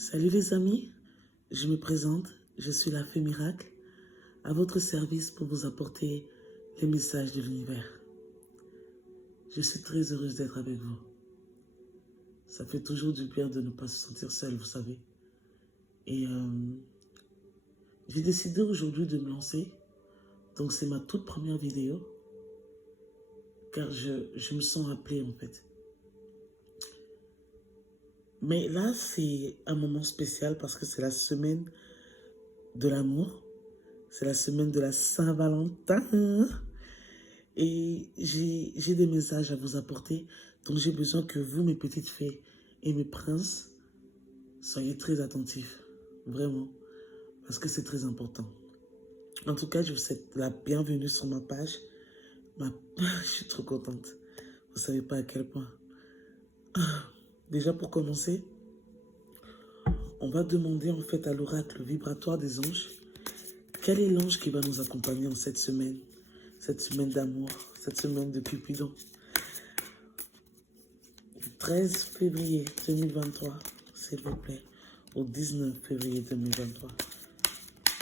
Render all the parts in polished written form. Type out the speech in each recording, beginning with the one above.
Salut les amis, je me présente, je suis la Fée Miracle, à votre service pour vous apporter les messages de l'univers. Je suis très heureuse d'être avec vous. Ça fait toujours du bien de ne pas se sentir seul, vous savez. Et j'ai décidé aujourd'hui de me lancer, donc c'est ma toute première vidéo, car je me sens appelée en fait. Mais là, c'est un moment spécial parce que c'est la semaine de l'amour. C'est la semaine de la Saint-Valentin. Et j'ai des messages à vous apporter. Donc j'ai besoin que vous, mes petites fées et mes princes, soyez très attentifs. Vraiment. Parce que c'est très important. En tout cas, je vous souhaite la bienvenue sur ma page. Je suis trop contente. Vous ne savez pas à quel point. Déjà pour commencer, on va demander en fait à l'oracle vibratoire des anges, quel est l'ange qui va nous accompagner en cette semaine d'amour, cette semaine de Cupidon. Du 13 février 2023, s'il vous plaît, au 19 février 2023.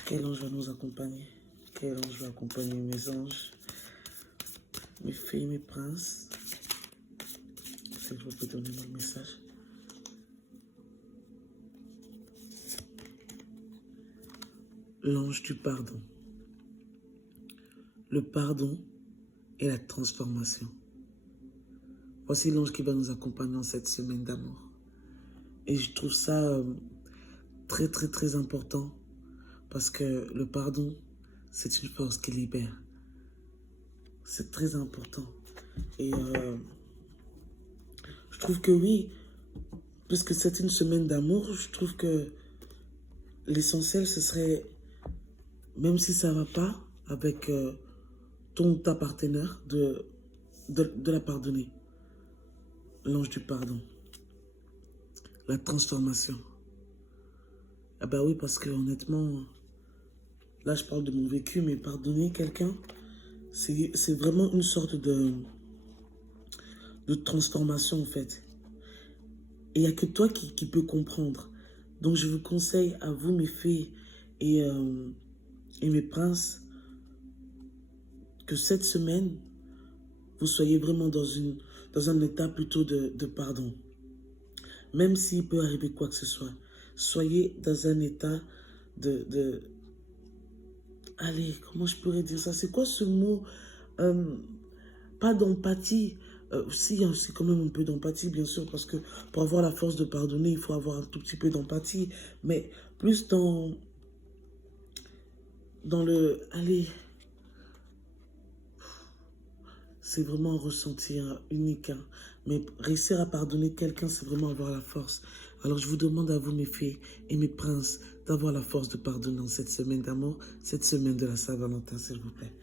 Quel ange va nous accompagner? Quel ange va accompagner mes anges, mes fées, mes princes? S'il vous plaît, donnez-moi le message. L'ange du pardon. Le pardon et la transformation. Voici l'ange qui va nous accompagner en cette semaine d'amour. Et je trouve ça très, très, très important parce que le pardon, c'est une force qui libère. C'est très important. Et je trouve que oui, puisque c'est une semaine d'amour, je trouve que l'essentiel, ce serait, même si ça ne va pas avec ton ou ta partenaire, de la pardonner. L'ange du pardon. La transformation. Ah bah oui, parce que honnêtement, là je parle de mon vécu, mais pardonner quelqu'un, c'est vraiment une sorte de transformation en fait. Et il n'y a que toi qui peux comprendre. Donc je vous conseille à vous, mes fées et mes princes, que cette semaine, vous soyez vraiment dans un état plutôt de pardon. Même s'il peut arriver quoi que ce soit, soyez dans un état allez, comment je pourrais dire ça? C'est quoi ce mot? Pas d'empathie. Si, hein, c'est quand même un peu d'empathie, bien sûr, parce que pour avoir la force de pardonner, il faut avoir un tout petit peu d'empathie. Mais plus dans le... Allez, c'est vraiment un ressenti unique. Hein. Mais réussir à pardonner quelqu'un, c'est vraiment avoir la force. Alors je vous demande à vous, mes fées et mes princes, d'avoir la force de pardonner en cette semaine d'amour, cette semaine de la Saint-Valentin, s'il vous plaît.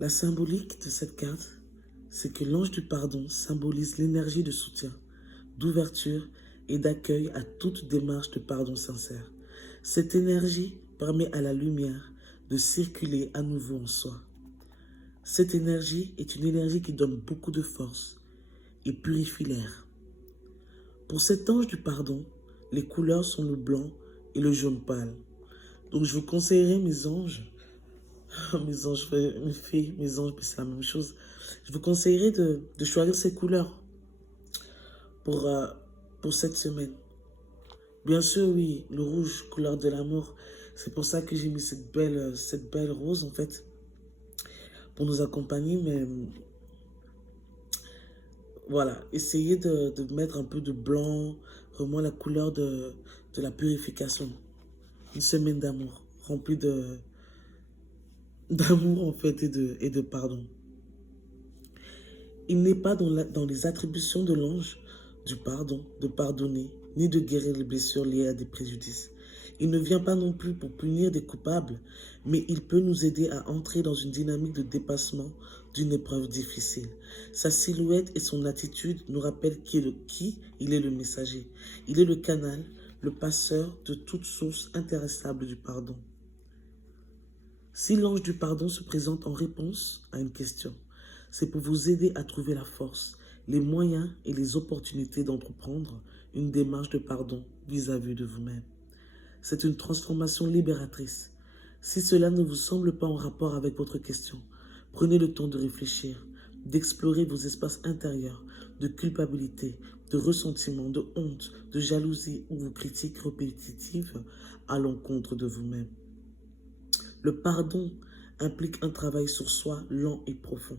La symbolique de cette carte, c'est que l'ange du pardon symbolise l'énergie de soutien, d'ouverture et d'accueil à toute démarche de pardon sincère. Cette énergie permet à la lumière de circuler à nouveau en soi. Cette énergie est une énergie qui donne beaucoup de force et purifie l'air. Pour cet ange du pardon, les couleurs sont le blanc et le jaune pâle. Donc je vous conseillerais, mes anges, mes anges, mes fées, mes anges, c'est la même chose. Je vous conseillerais de choisir ces couleurs pour cette semaine. Bien sûr, oui, le rouge, couleur de l'amour. C'est pour ça que j'ai mis cette belle rose, en fait, pour nous accompagner. Mais voilà, essayez de mettre un peu de blanc, vraiment la couleur de la purification. Une semaine d'amour, remplie d'amour, en fait, et de pardon. Il n'est pas dans les attributions de l'ange du pardon, de pardonner, ni de guérir les blessures liées à des préjudices. Il ne vient pas non plus pour punir des coupables, mais il peut nous aider à entrer dans une dynamique de dépassement d'une épreuve difficile. Sa silhouette et son attitude nous rappellent qui il est le messager. Il est le canal, le passeur de toute source intéressable du pardon. Si l'ange du pardon se présente en réponse à une question, c'est pour vous aider à trouver la force, les moyens et les opportunités d'entreprendre une démarche de pardon vis-à-vis de vous-même. C'est une transformation libératrice. Si cela ne vous semble pas en rapport avec votre question, prenez le temps de réfléchir, d'explorer vos espaces intérieurs, de culpabilité, de ressentiment, de honte, de jalousie ou vos critiques répétitives à l'encontre de vous-même. Le pardon implique un travail sur soi lent et profond.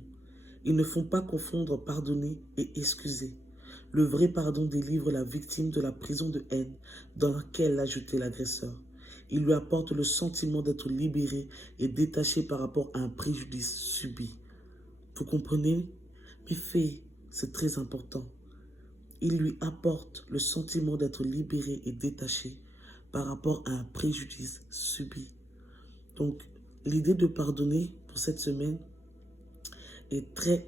Il ne faut pas confondre pardonner et excuser. Le vrai pardon délivre la victime de la prison de haine dans laquelle l'a jeté l'agresseur. Il lui apporte le sentiment d'être libéré et détaché par rapport à un préjudice subi. Vous comprenez? Mais fait, c'est très important. Il lui apporte le sentiment d'être libéré et détaché par rapport à un préjudice subi. Donc, l'idée de pardonner pour cette semaine est très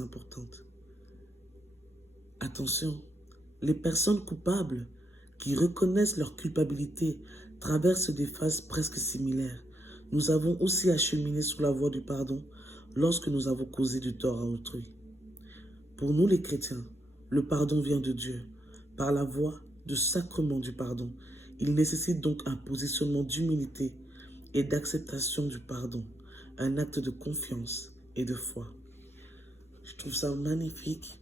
importante. Attention, les personnes coupables qui reconnaissent leur culpabilité traversent des phases presque similaires. Nous avons aussi acheminé sur la voie du pardon lorsque nous avons causé du tort à autrui. Pour nous les chrétiens, le pardon vient de Dieu par la voie du sacrement du pardon. Il nécessite donc un positionnement d'humilité et d'acceptation du pardon, un acte de confiance et de foi. Je trouve ça magnifique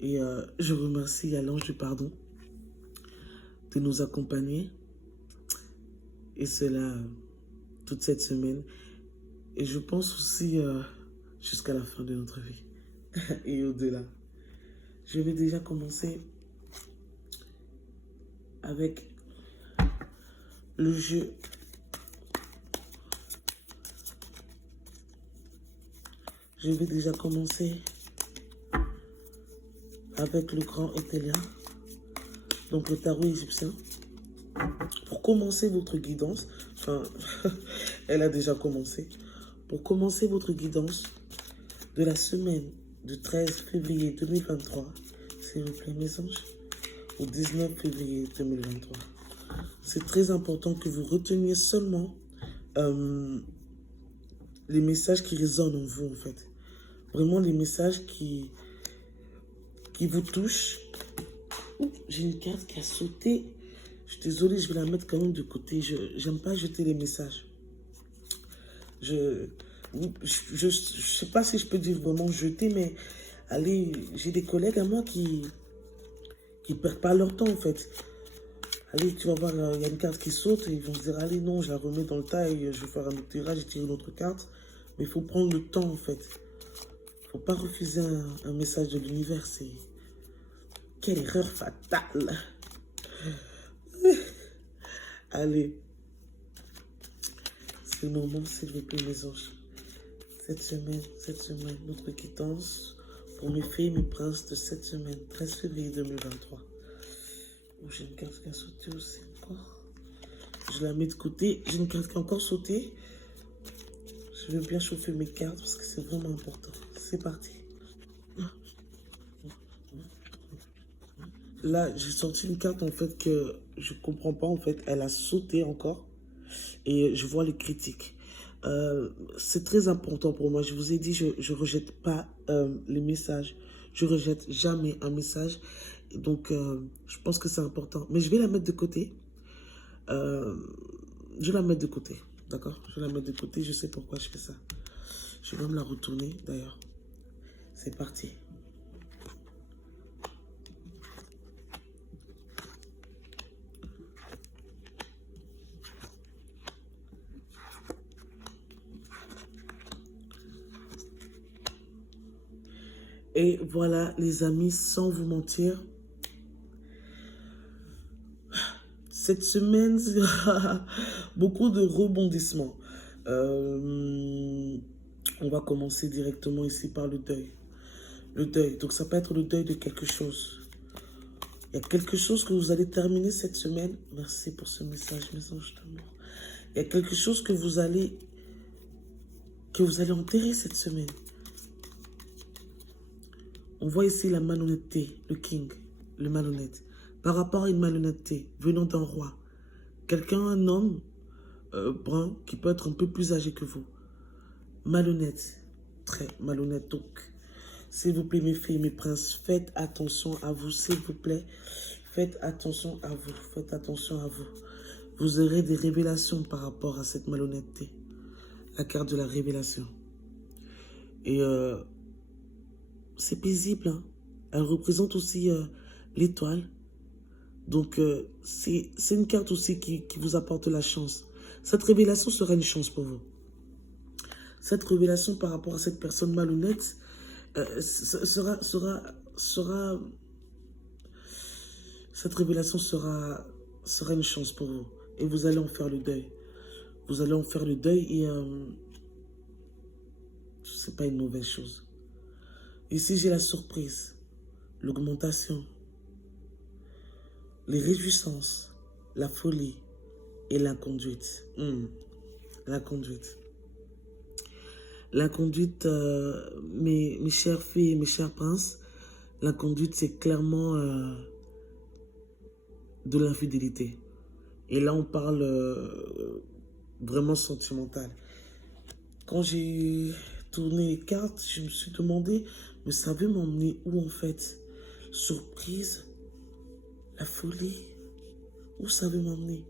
et je remercie à l'ange du pardon de nous accompagner et cela toute cette semaine et je pense aussi jusqu'à la fin de notre vie et au-delà. Je vais déjà commencer avec le jeu. Je vais déjà commencer avec le grand Etelia, donc le tarot égyptien. Pour commencer votre guidance, enfin, elle a déjà commencé. Pour commencer votre guidance de la semaine du 13 février 2023, s'il vous plaît mes anges, au 19 février 2023. C'est très important que vous reteniez seulement les messages qui résonnent en vous en fait. Vraiment les messages qui vous touchent. J'ai une carte qui a sauté. Je suis désolée, je vais la mettre quand même de côté. Je n'aime pas jeter les messages. Je sais pas si je peux dire vraiment jeter, mais allez, j'ai des collègues à moi qui perdent pas leur temps en fait. Allez, tu vas voir, il y a une carte qui saute et ils vont se dire, allez, non, je la remets dans le tas et je vais faire un autre tirage, je tire une autre carte. Mais il faut prendre le temps en fait. Il ne faut pas refuser un message de l'univers. C'est... Quelle erreur fatale. Allez. C'est le moment, s'il vous plaît, mes anges. Cette semaine, notre quittance pour mes fées et mes princes de cette semaine, 13 février 2023. Oh, j'ai une carte qui a sauté aussi encore. Je la mets de côté. J'ai une carte qui a encore sauté. Je vais bien chauffer mes cartes parce que c'est vraiment important. C'est parti. Là, j'ai sorti une carte en fait que je comprends pas en fait. Elle a sauté encore et je vois les critiques. C'est très important pour moi. Je vous ai dit, je rejette pas les messages. Je rejette jamais un message. Donc, je pense que c'est important. Mais je vais la mettre de côté. Je vais la mettre de côté. D'accord? Je vais la mettre de côté. Je sais pourquoi je fais ça. Je vais même la retourner d'ailleurs. C'est parti. Et voilà, les amis, sans vous mentir, cette semaine, beaucoup de rebondissements. On va commencer directement ici par le deuil. Le deuil, donc ça peut être le deuil de quelque chose. Il y a quelque chose que vous allez terminer cette semaine. Merci pour ce message, mes anges d'amour. Il y a quelque chose que vous allez enterrer cette semaine. On voit ici la malhonnêteté, le king, le malhonnête. Par rapport à une malhonnêteté venant d'un roi, quelqu'un, un homme brun qui peut être un peu plus âgé que vous. Malhonnête, très malhonnête. Donc, S'il vous plaît, mes filles, mes princes, faites attention à vous, s'il vous plaît. Faites attention à vous, faites attention à vous. Vous aurez des révélations par rapport à cette malhonnêteté. La carte de la révélation. Et c'est paisible, hein. Elle représente aussi l'étoile. Donc, c'est une carte aussi qui vous apporte la chance. Cette révélation sera une chance pour vous. Cette révélation par rapport à cette personne malhonnête cette révélation sera une chance pour vous. Et vous allez en faire le deuil. Vous allez en faire le deuil et c'est pas une mauvaise chose. Ici, j'ai la surprise, l'augmentation, les réjouissances, la folie et la conduite. La conduite. La conduite, mes chères filles et mes chers princes, la conduite, c'est clairement de l'infidélité. Et là, on parle vraiment sentimental. Quand j'ai tourné les cartes, je me suis demandé, mais ça veut m'emmener où en fait? Surprise, la folie, où ça veut m'emmener?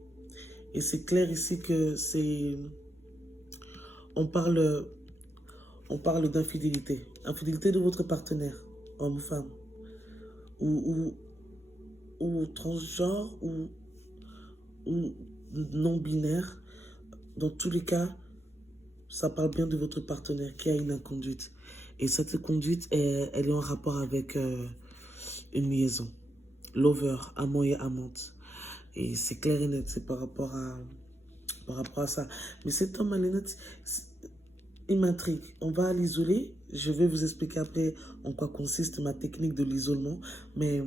Et c'est clair ici que c'est... On parle d'infidélité. Infidélité de votre partenaire, homme ou femme. Ou transgenre, ou non-binaire. Dans tous les cas, ça parle bien de votre partenaire qui a une inconduite. Et cette conduite, elle est en rapport avec une liaison. Lover, amant et amante. Et c'est clair et net, c'est par rapport à ça. Mais cet homme malhonnête, il m'intrigue. On va l'isoler. Je vais vous expliquer après en quoi consiste ma technique de l'isolement. Mais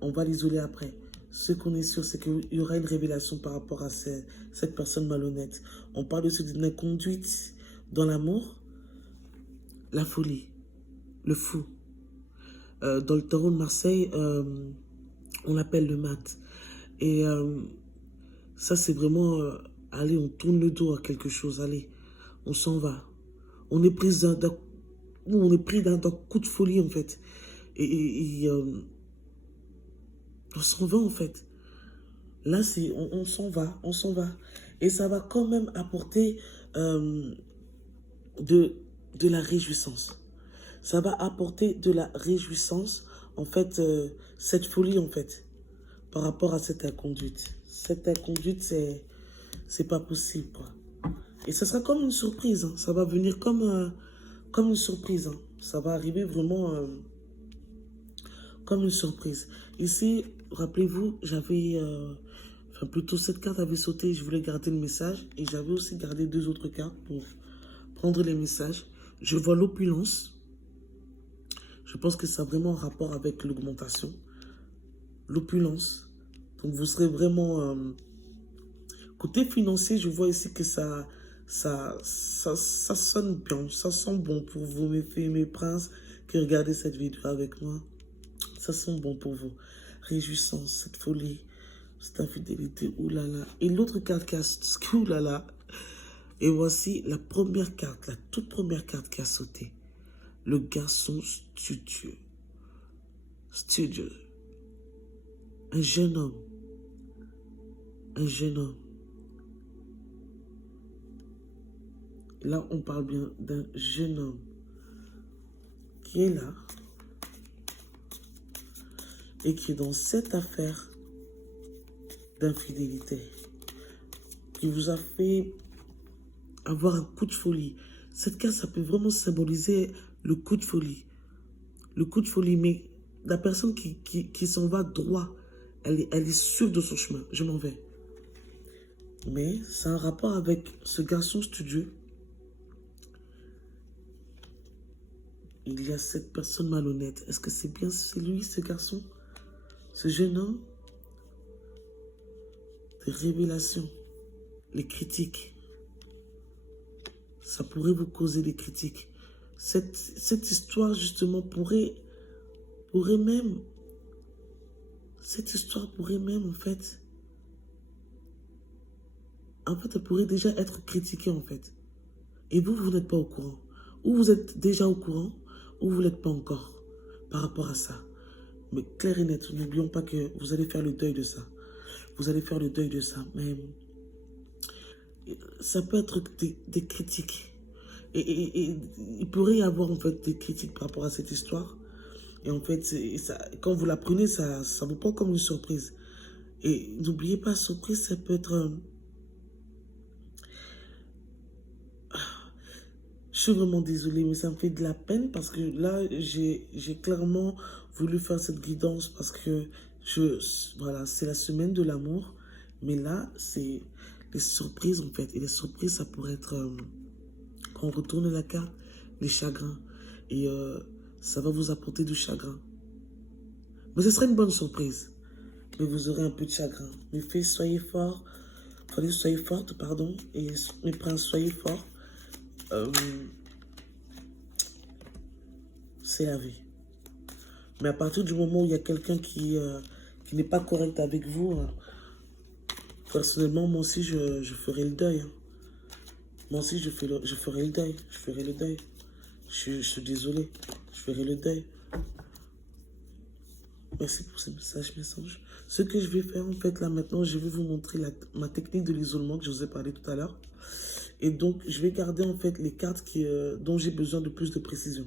on va l'isoler après. Ce qu'on est sûr, c'est qu'il y aura une révélation par rapport à cette personne malhonnête. On parle aussi d'une inconduite dans l'amour, la folie, le fou. Dans le tarot de Marseille, on l'appelle le mat. Et ça, c'est vraiment... allez, on tourne le dos à quelque chose. Allez, on s'en va. On est pris d'un coup de folie, en fait. Et on s'en va, en fait. Là, on s'en va, on s'en va. Et ça va quand même apporter de la réjouissance. Ça va apporter de la réjouissance, en fait, cette folie, en fait, par rapport à cette inconduite. Cette inconduite, c'est pas possible, quoi. Et ça sera comme une surprise, hein. Ça va venir comme une surprise, hein. Ça va arriver vraiment comme une surprise. Ici, rappelez-vous, j'avais... enfin, plutôt, cette carte avait sauté, je voulais garder le message. Et j'avais aussi gardé 2 autres cartes pour prendre les messages. Je vois l'opulence. Je pense que ça a vraiment un rapport avec l'augmentation. L'opulence. Donc, vous serez vraiment... côté financier, je vois ici que ça sonne bien. Ça sent bon pour vous, mes filles, mes princes, qui regardez cette vidéo avec moi. Ça sent bon pour vous. Réjouissance, cette folie, cette infidélité, oulala. Et l'autre carte qui a... oulala. Et voici la première carte, la toute première carte qui a sauté. Le garçon studieux. Studieux. Un jeune homme. Un jeune homme. Là, on parle bien d'un jeune homme qui est là et qui est dans cette affaire d'infidélité, qui vous a fait avoir un coup de folie. Cette carte, ça peut vraiment symboliser le coup de folie. Le coup de folie, mais la personne qui s'en va droit, elle est sûre de son chemin. Je m'en vais. Mais c'est un rapport avec ce garçon studieux. Il y a cette personne malhonnête. Est-ce que c'est bien lui, ce garçon? Ce jeune homme? Des révélations. Les critiques. Ça pourrait vous causer des critiques. Cette histoire, justement, pourrait même... Cette histoire pourrait même, en fait, elle pourrait déjà être critiquée, en fait. Et vous n'êtes pas au courant. Ou vous êtes déjà au courant, ou vous n'êtes pas encore par rapport à ça. Mais clair et net, n'oublions pas que vous allez faire le deuil de ça. Vous allez faire le deuil de ça. Mais ça peut être des critiques. Et il pourrait y avoir en fait des critiques par rapport à cette histoire. Et en fait, ça, quand vous l'apprenez, ça vous prend comme une surprise. Et n'oubliez pas, surprise, ça peut être... Je suis vraiment désolée, mais ça me fait de la peine parce que là, j'ai clairement voulu faire cette guidance parce que voilà, c'est la semaine de l'amour. Mais là, c'est les surprises en fait. Et les surprises, ça pourrait être, quand on retourne la carte, les chagrins. Et ça va vous apporter du chagrin. Mais ce serait une bonne surprise. Mais vous aurez un peu de chagrin. Mes filles, soyez forts. Soyez fortes, pardon. Et mes princes, soyez forts. C'est la vie. Mais à partir du moment où il y a quelqu'un qui n'est pas correct avec vous, personnellement, moi aussi, je ferai le deuil. Hein. Moi aussi, je ferai le deuil. Je ferai le deuil. Je suis désolé. Je ferai le deuil. Merci pour ces messages. Ce que je vais faire, en fait, là, maintenant, je vais vous montrer ma technique de l'isolement que je vous ai parlé tout à l'heure. Et donc, je vais garder, en fait, les cartes dont j'ai besoin de plus de précision.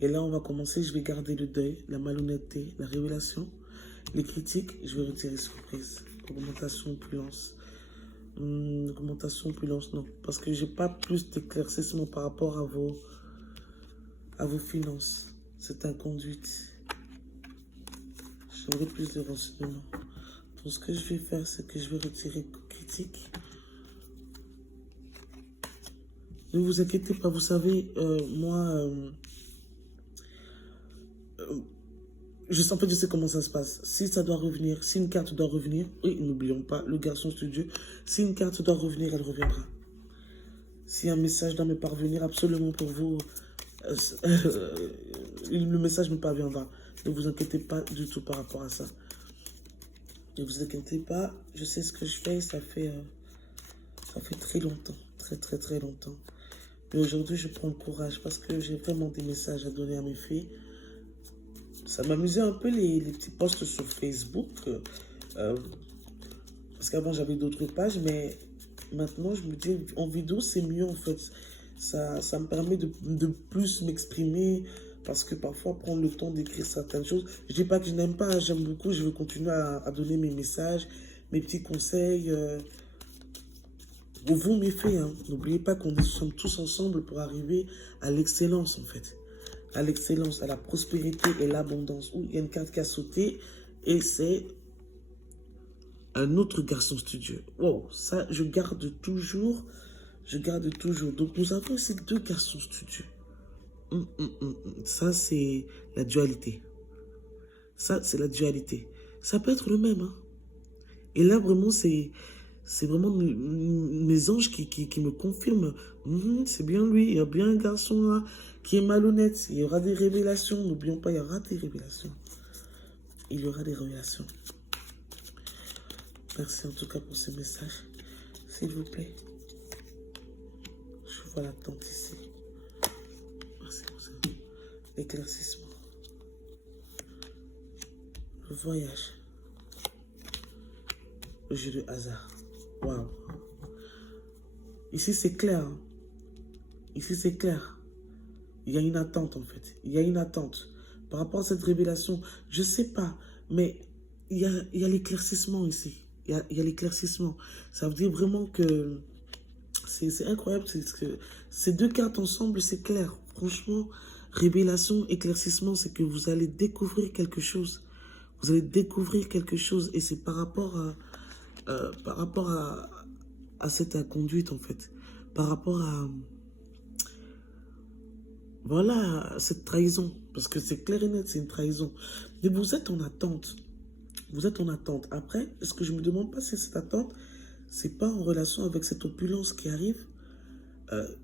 Et là, on va commencer. Je vais garder le deuil, la malhonnêteté, la révélation, les critiques. Je vais retirer surprise. Augmentation, opulence. Augmentation, opulence, non. Parce que j'ai pas plus d'éclaircissement par rapport à vos finances. C'est un conduite. J'aurai plus de renseignements. Donc, ce que je vais faire, c'est que je vais retirer critique. Ne vous inquiétez pas, vous savez, moi, en fait, je sais comment ça se passe. Si ça doit revenir, si une carte doit revenir, et n'oublions pas, le garçon studieux, si une carte doit revenir, elle reviendra. Si un message doit me parvenir absolument pour vous, le message me parviendra. Ne vous inquiétez pas du tout par rapport à ça. Ne vous inquiétez pas, je sais ce que je fais, ça fait très longtemps, très longtemps. Mais aujourd'hui, je prends le courage parce que j'ai vraiment des messages à donner à mes filles. Ça m'amusait un peu les petits posts sur Facebook. Parce qu'avant, j'avais d'autres pages, mais maintenant, je me dis, en vidéo, c'est mieux en fait. Ça me permet de plus m'exprimer parce que parfois, prendre le temps d'écrire certaines choses. Je dis pas que je n'aime pas, j'aime beaucoup, je veux continuer à donner mes messages, mes petits conseils. Vous mes filles, hein, n'oubliez pas qu'on sommes tous ensemble pour arriver à l'excellence en fait. À l'excellence, à la prospérité et l'abondance. Où il y a une carte qui a sauté et c'est un autre garçon studieux. Wow, ça je garde toujours. Je garde toujours. Donc nous avons ces deux garçons studieux. Ça c'est la dualité. Ça c'est la dualité. Ça peut être le même. Hein. Et là vraiment c'est vraiment mes anges qui me confirment. C'est bien lui, il y a bien un garçon là qui est malhonnête. Il y aura des révélations. N'oublions pas, il y aura des révélations. Il y aura des révélations. Merci en tout cas pour ce message. S'il vous plaît. Je vois l'attente ici. Merci pour ça. L'éclaircissement. Le voyage. Le jeu de hasard. Waouh. Ici, c'est clair. Hein. Ici, c'est clair. Il y a une attente, en fait. Il y a une attente. Par rapport à cette révélation, je ne sais pas, mais il y a l'éclaircissement ici. Il y a l'éclaircissement. Ça veut dire vraiment que c'est incroyable. Que ces deux cartes ensemble, c'est clair. Franchement, révélation, éclaircissement, c'est que vous allez découvrir quelque chose. Vous allez découvrir quelque chose et c'est par rapport à cette conduite, en fait. Par rapport à... Voilà, cette trahison. Parce que c'est clair et net, c'est une trahison. Mais vous êtes en attente. Vous êtes en attente. Après, ce que je me demande pas, c'est cette attente, c'est pas en relation avec cette opulence qui arrive.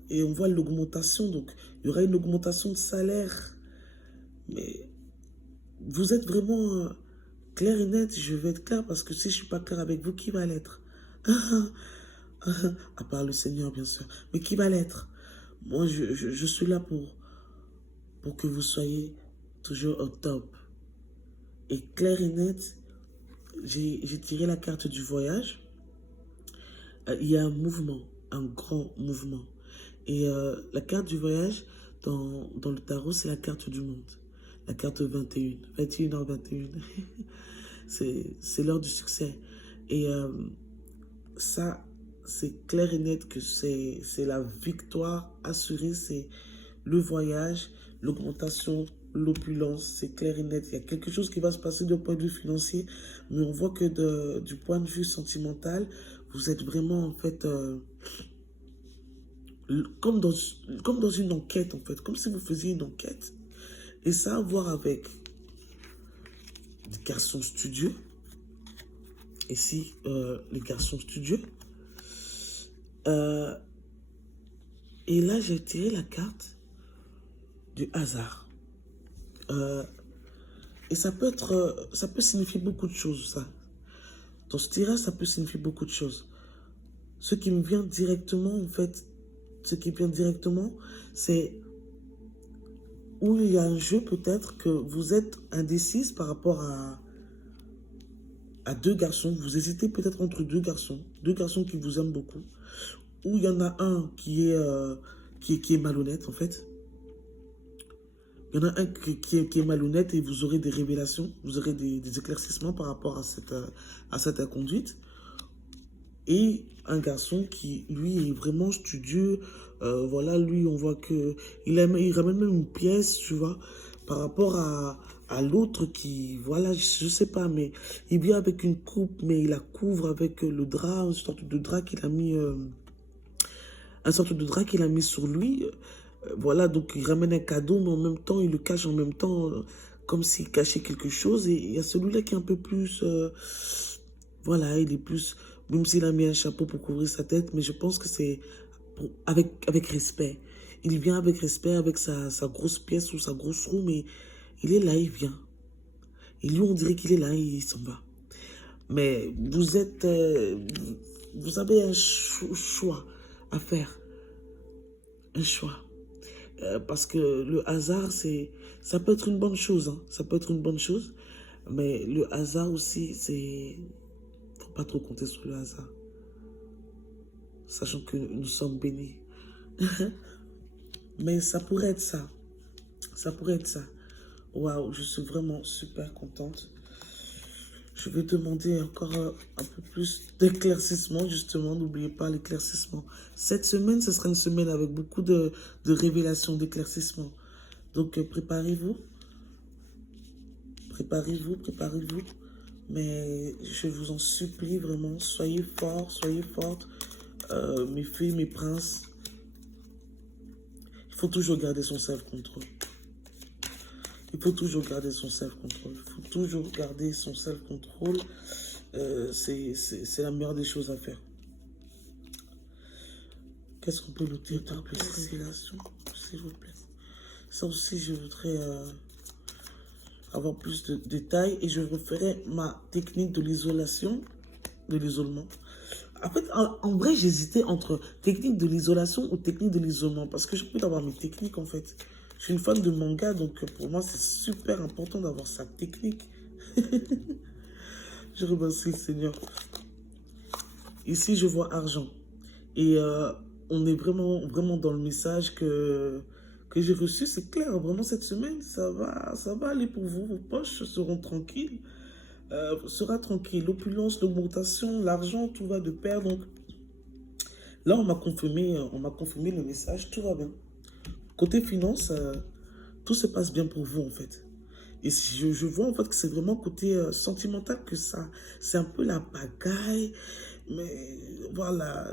Et on voit l'augmentation. Donc, il y aura une augmentation de salaire. Mais vous êtes vraiment clair et net. Je vais être clair parce que si je suis pas clair avec vous, qui va l'être? À part le Seigneur, bien sûr. Mais qui va l'être? Moi, je suis là pour que vous soyez toujours au top. Et clair et net, j'ai tiré la carte du voyage. Il y a un mouvement, un grand mouvement. Et la carte du voyage, dans le tarot, c'est la carte du monde. La carte 21, 21h21. C'est l'heure du succès. Et ça, c'est clair et net que c'est la victoire assurée, c'est le voyage, l'augmentation, l'opulence, c'est clair et net. Il y a quelque chose qui va se passer du point de vue financier, mais on voit que du point de vue sentimental, vous êtes vraiment en fait comme dans une enquête en fait, comme si vous faisiez une enquête. Et ça a à voir avec des garçons studieux. Et si les garçons studieux. Et là, j'ai tiré la carte du hasard. Et ça peut signifier beaucoup de choses, ça. Dans ce tirage, ça peut signifier beaucoup de choses. Ce qui me vient directement, en fait, c'est où il y a un jeu, peut-être, que vous êtes indécise par rapport à deux garçons. Vous hésitez peut-être entre deux garçons qui vous aiment beaucoup. Ou il y en a un qui est malhonnête, en fait. Il y en a un qui est malhonnête et vous aurez des révélations, vous aurez des éclaircissements par rapport à cette inconduite. Et un garçon qui, lui, est vraiment studieux. Voilà, lui, on voit qu'il ramène même une pièce, tu vois, par rapport à l'autre qui, voilà, je sais pas, mais il vient avec une coupe, mais il la couvre avec le drap, une sorte de drap qu'il a mis, sur lui. Voilà, donc il ramène un cadeau, mais en même temps, il le cache en même temps, comme s'il cachait quelque chose. Et il y a celui-là qui est un peu plus... voilà, il est plus... Même s'il a mis un chapeau pour couvrir sa tête, mais je pense que c'est avec respect. Il vient avec respect, avec sa grosse pièce ou sa grosse roue, mais il est là, il vient. Et lui, on dirait qu'il est là, il s'en va. Mais vous êtes... vous avez un choix à faire. Un choix. Parce que le hasard, ça peut être une bonne chose. Hein. Ça peut être une bonne chose. Mais le hasard aussi, c'est... Faut pas trop compter sur le hasard. Sachant que nous sommes bénis. Mais ça pourrait être ça. Ça pourrait être ça. Waouh, je suis vraiment super contente. Je vais demander encore un peu plus d'éclaircissement, justement. N'oubliez pas l'éclaircissement. Cette semaine, ce sera une semaine avec beaucoup de révélations, d'éclaircissement. Donc, préparez-vous. Préparez-vous. Mais je vous en supplie vraiment, soyez forts, soyez fortes. Mes filles, mes princes. Il faut toujours garder son self-control. Il faut toujours garder son self-control. C'est la meilleure des choses à faire. Qu'est-ce qu'on peut nous dire de précision, s'il vous plaît? Ça aussi, je voudrais avoir plus de détails. Et je referai ma technique de l'isolation, de l'isolement. En fait, en vrai, j'hésitais entre technique de l'isolation ou technique de l'isolement. Parce que j'ai envie d'avoir mes techniques, en fait. Je suis une fan de manga, donc pour moi, c'est super important d'avoir sa technique. Je remercie le Seigneur. Ici, je vois argent. Et on est vraiment dans le message que j'ai reçu. C'est clair, vraiment, cette semaine, ça va aller pour vous. Vos poches seront tranquilles. Sera tranquille. L'opulence, l'augmentation, l'argent, tout va de pair. Donc, là, on m'a confirmé le message. Tout va bien. Côté finance, tout se passe bien pour vous, en fait. Et je vois, en fait, que c'est vraiment côté sentimental que ça... C'est un peu la pagaille. Mais, voilà.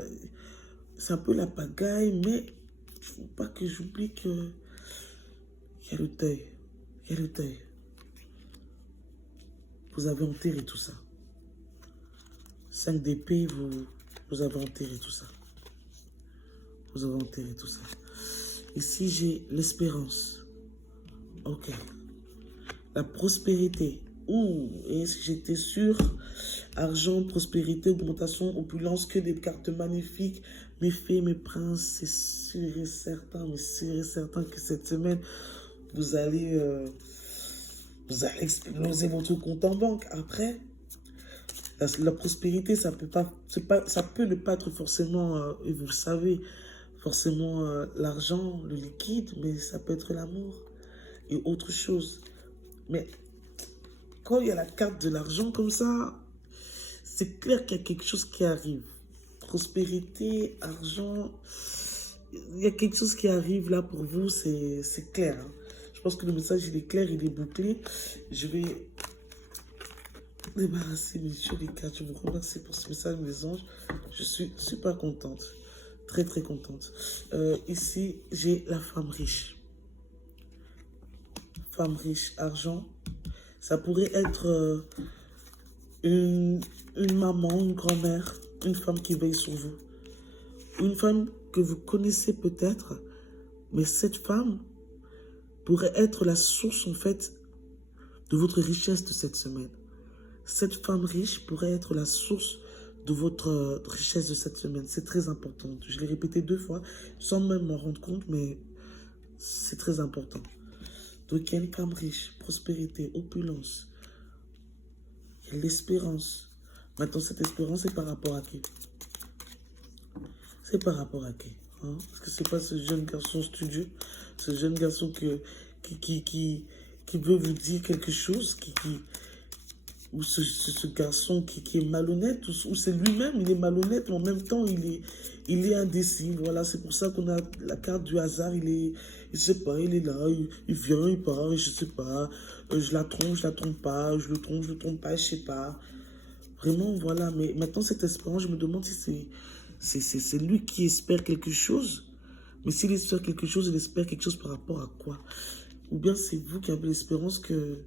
C'est un peu la pagaille, mais il ne faut pas que j'oublie que... Il y a le deuil. Il y a le deuil. Vous avez enterré tout ça. 5 d'épée, vous avez enterré tout ça. Vous avez enterré tout ça. Ici, j'ai l'espérance. Ok. La prospérité. Ouh, et j'étais sûr. Argent, prospérité, augmentation, opulence, que des cartes magnifiques. Mes fées, mes princes, c'est sûr et certain, mais sûr et certain que cette semaine, vous allez, vous allez exploser votre compte en banque. Après, la prospérité, ça peut pas, ça peut ne pas être forcément, et vous le savez, forcément l'argent, le liquide, mais ça peut être l'amour et autre chose. Mais quand il y a la carte de l'argent comme ça, c'est clair qu'il y a quelque chose qui arrive. Prospérité, argent, il y a quelque chose qui arrive là pour vous, c'est clair. Hein. Je pense que le message, il est clair, il est bouclé. Je vais débarrasser mes yeux, les cartes. Je vous remercie pour ce message, mes anges. Je suis super contente. Très, très contente. Ici, j'ai la femme riche. Femme riche, argent. Ça pourrait être une maman, une grand-mère, une femme qui veille sur vous. Une femme que vous connaissez peut-être, mais cette femme pourrait être la source, en fait, de votre richesse de cette semaine. Cette femme riche pourrait être la source de votre richesse de cette semaine. C'est très important. Je l'ai répété 2 fois, sans même m'en rendre compte, mais c'est très important. Donc, il y a une femme riche, prospérité, opulence, il y a l'espérance. Maintenant, cette espérance est par rapport à qui? C'est par rapport à qui? Hein? Parce que c'est pas ce jeune garçon studieux, ce jeune garçon qui veut vous dire quelque chose, ou ce garçon qui est malhonnête, ou c'est lui-même, il est malhonnête, mais en même temps, il est indécis. Voilà, c'est pour ça qu'on a la carte du hasard, je sais pas, il est là, il vient, il part, et je sais pas, je la trompe pas, je le trompe pas, je sais pas. Vraiment, voilà, mais maintenant, cette espérance, je me demande si c'est lui qui espère quelque chose, mais s'il espère quelque chose, il espère quelque chose par rapport à quoi? Ou bien c'est vous qui avez l'espérance que,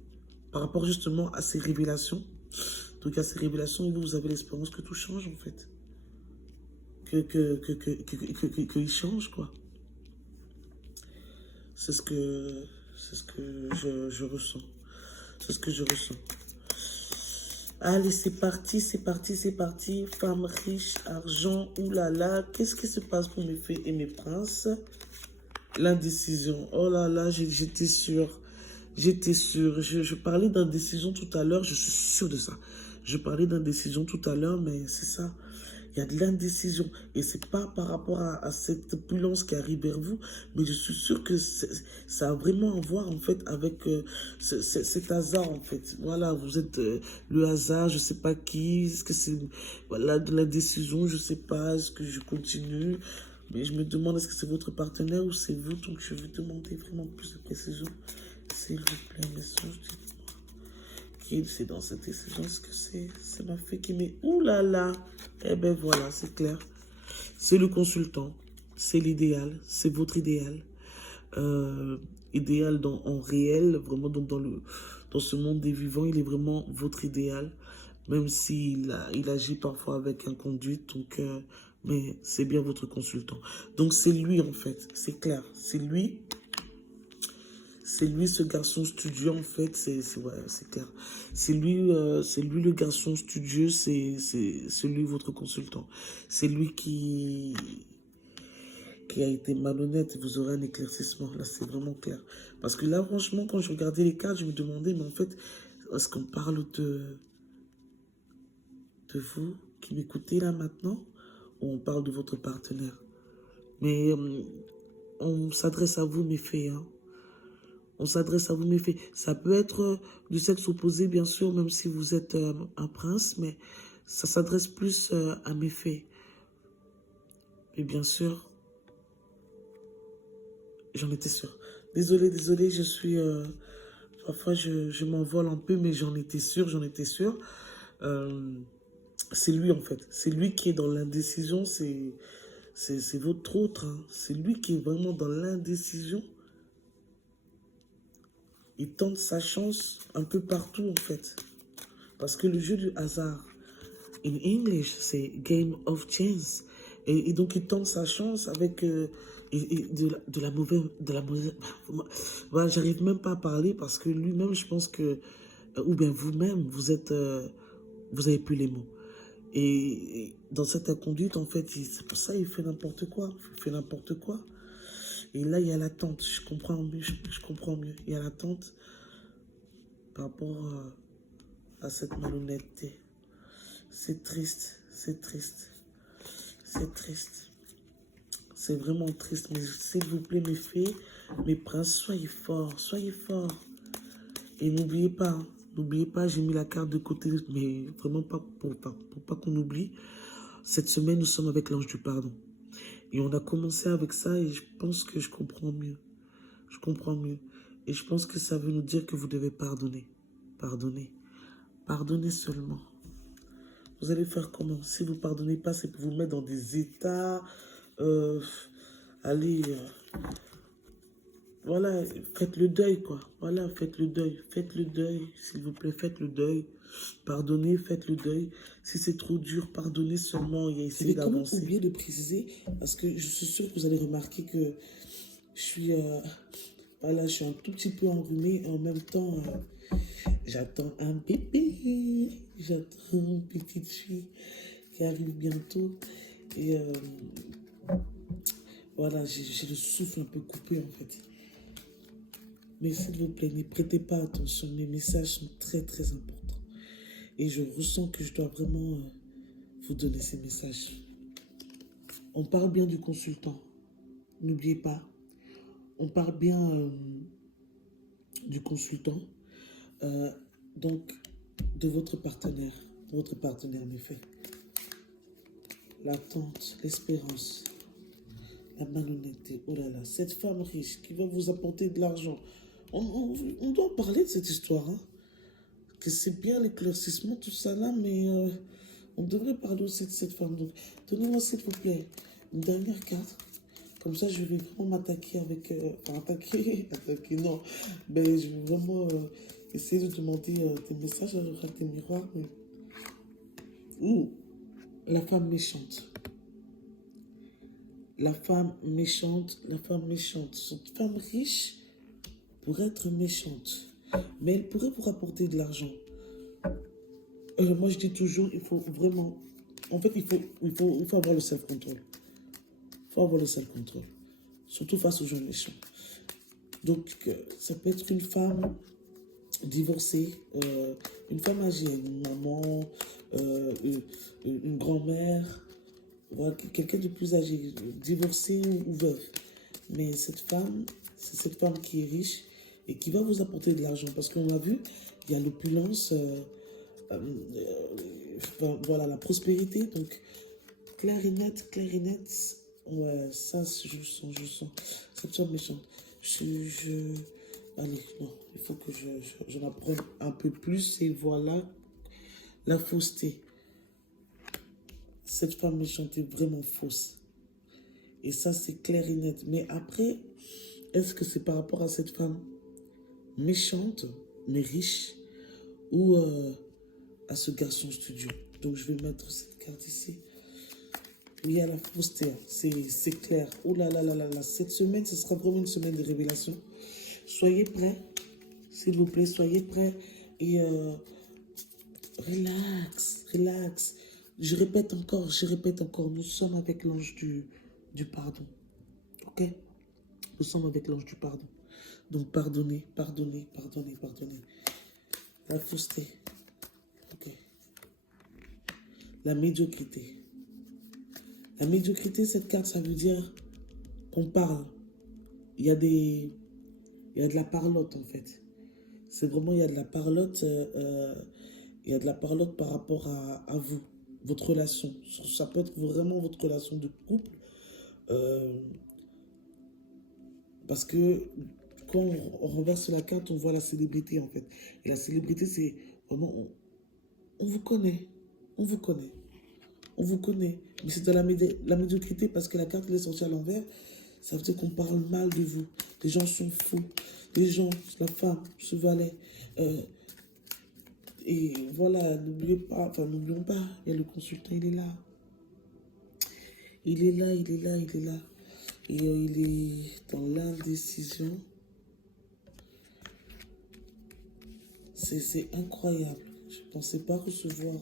par rapport justement à ces révélations, donc à ces révélations, vous avez l'espérance que tout change en fait. Qu'il change quoi. C'est ce que je ressens. C'est ce que je ressens. Allez, c'est parti, c'est parti, c'est parti. Femme riche, argent, oulala. Qu'est-ce qui se passe pour mes fées et mes princes? L'indécision. Oh là là, j'étais sûre. J'étais sûre. Je parlais d'indécision tout à l'heure. Je suis sûre de ça. Je parlais d'indécision tout à l'heure, mais c'est ça. Il y a de l'indécision. Et c'est pas par rapport à cette opulence qui arrive vers vous, mais je suis sûre que ça a vraiment à voir, en fait, avec cet hasard, en fait. Voilà, vous êtes le hasard, je sais pas qui, est-ce que c'est, voilà, de l'indécision, je sais pas, est-ce que je continue, mais je me demande, est-ce que c'est votre partenaire ou c'est vous, donc je vais demander vraiment plus de précision. S'il vous plaît, message, c'est dans cette décision, est-ce que c'est ma fille qui met... Ouh là là. Eh ben voilà, c'est clair. C'est le consultant. C'est l'idéal. C'est votre idéal. Idéal en réel, vraiment dans ce monde des vivants, il est vraiment votre idéal. Même s'il il agit parfois avec inconduite. Donc, mais c'est bien votre consultant. Donc c'est lui en fait. C'est clair. C'est lui. C'est lui, ce garçon studieux, en fait, ouais, c'est clair. C'est lui le garçon studieux, c'est lui votre consultant. C'est lui qui a été malhonnête, vous aurez un éclaircissement, là, c'est vraiment clair. Parce que là, franchement, quand je regardais les cartes, je me demandais, mais en fait, est-ce qu'on parle de vous qui m'écoutez là maintenant, ou on parle de votre partenaire? Mais on s'adresse à vous, mes fées, hein. On s'adresse à vous, mes fées. Ça peut être du sexe opposé, bien sûr, même si vous êtes un prince, mais ça s'adresse plus à mes fées. Et bien sûr, j'en étais sûre. Désolée, désolée, je suis... parfois, je m'envole un peu, mais j'en étais sûre, j'en étais sûre. C'est lui, en fait. C'est lui qui est dans l'indécision, c'est votre autre. Hein. C'est lui qui est vraiment dans l'indécision. Il tente sa chance un peu partout, en fait. Parce que le jeu du hasard, in English, c'est game of chance. Et donc, il tente sa chance avec de la mauvaise... Voilà, j'arrive même pas à parler parce que lui-même, je pense que... ou bien vous-même, vous avez plus les mots. Et dans cette inconduite, en fait, c'est pour ça qu'il fait n'importe quoi. Il fait n'importe quoi. Et là, il y a l'attente. Je comprends mieux, je comprends mieux. Il y a l'attente par rapport à cette malhonnêteté. C'est triste, c'est triste, c'est triste. C'est vraiment triste. Mais s'il vous plaît, mes fées, mes princes, soyez forts, soyez forts. Et n'oubliez pas, hein, n'oubliez pas, j'ai mis la carte de côté, mais vraiment pas pour pas qu'on oublie. Cette semaine, nous sommes avec l'ange du pardon. Et on a commencé avec ça et je pense que je comprends mieux. Je comprends mieux. Et je pense que ça veut nous dire que vous devez pardonner. Pardonner. Pardonnez seulement. Vous allez faire comment? Si vous ne pardonnez pas, c'est pour vous mettre dans des états. Allez, voilà, faites le deuil, quoi. Voilà, faites le deuil. Faites le deuil, s'il vous plaît, faites le deuil. Pardonnez, faites le deuil. Si c'est trop dur, pardonnez seulement et essayez d'avancer. J'ai oublié de préciser, parce que je suis sûre que vous allez remarquer que je suis, voilà, je suis un tout petit peu enrhumée. En même temps, j'attends un bébé. J'attends une petite fille qui arrive bientôt. Et voilà, j'ai le souffle un peu coupé, en fait. Mais s'il vous plaît, ne prêtez pas attention. Mes messages sont très, très importants. Et je ressens que je dois vraiment vous donner ces messages. On parle bien du consultant. N'oubliez pas. On parle bien du consultant. Donc, de votre partenaire. De votre partenaire, mes faits. L'attente, l'espérance, la malhonnêteté. Oh là là, cette femme riche qui va vous apporter de l'argent. On doit parler de cette histoire, hein. Que c'est bien l'éclaircissement, tout ça là, mais on devrait parler aussi de cette femme. Donc, donnez-moi s'il vous plaît une dernière carte. Comme ça, je vais vraiment m'attaquer avec... attaquer, non. Mais je vais vraiment essayer de demander des messages à des miroirs. Mais... Ouh, la femme méchante. La femme méchante, la femme méchante. Cette femme riche pourrait être méchante. Mais elle pourrait vous rapporter de l'argent. Moi, je dis toujours, il faut vraiment... En fait, il faut avoir le self-control. Il faut avoir le self-control. Surtout face aux gens méchants. Donc, ça peut être une femme divorcée, une femme âgée, une maman, une grand-mère, voilà, quelqu'un de plus âgé, divorcé ou veuve. Mais cette femme, c'est cette femme qui est riche et qui va vous apporter de l'argent. Parce qu'on l'a vu, il y a l'opulence, voilà, la prospérité. Donc, clair et net, ouais, ça, je sens. Cette femme méchante. Allez, non, il faut que j'en apprenne un peu plus. Et voilà, la fausseté. Cette femme méchante est vraiment fausse. Et ça, c'est clair et net. Mais après, est-ce que c'est par rapport à cette femme méchante, mais riche, ou à ce garçon studio? Donc, je vais mettre cette carte ici. Oui, à la fausseté, c'est clair. Oh là là là là là. Cette semaine, ce sera vraiment une semaine de révélation. Soyez prêts, s'il vous plaît, soyez prêts. Et relax, relax. Je répète encore, nous sommes avec l'ange du pardon. Ok? Nous sommes avec l'ange du pardon. Donc pardonnez. La fausseté. Ok. La médiocrité. La médiocrité, cette carte, ça veut dire qu'on parle. Il y a de la parlotte, en fait. C'est vraiment, il y a de la parlotte. Il y a de la parlotte par rapport à vous, votre relation. Ça peut être vraiment votre relation de couple. Parce que quand on renverse la carte, on voit la célébrité, en fait. Et la célébrité, c'est vraiment... On vous connaît. On vous connaît. On vous connaît. Mais c'est de la médiocrité parce que la carte elle est sortie à l'envers. Ça veut dire qu'on parle mal de vous. Les gens sont fous. Les gens, la femme, ce valet. Et voilà, n'oublions pas, il y a le consultant, il est là. Il est là. Et il est dans l'indécision. C'est incroyable. Je ne pensais pas recevoir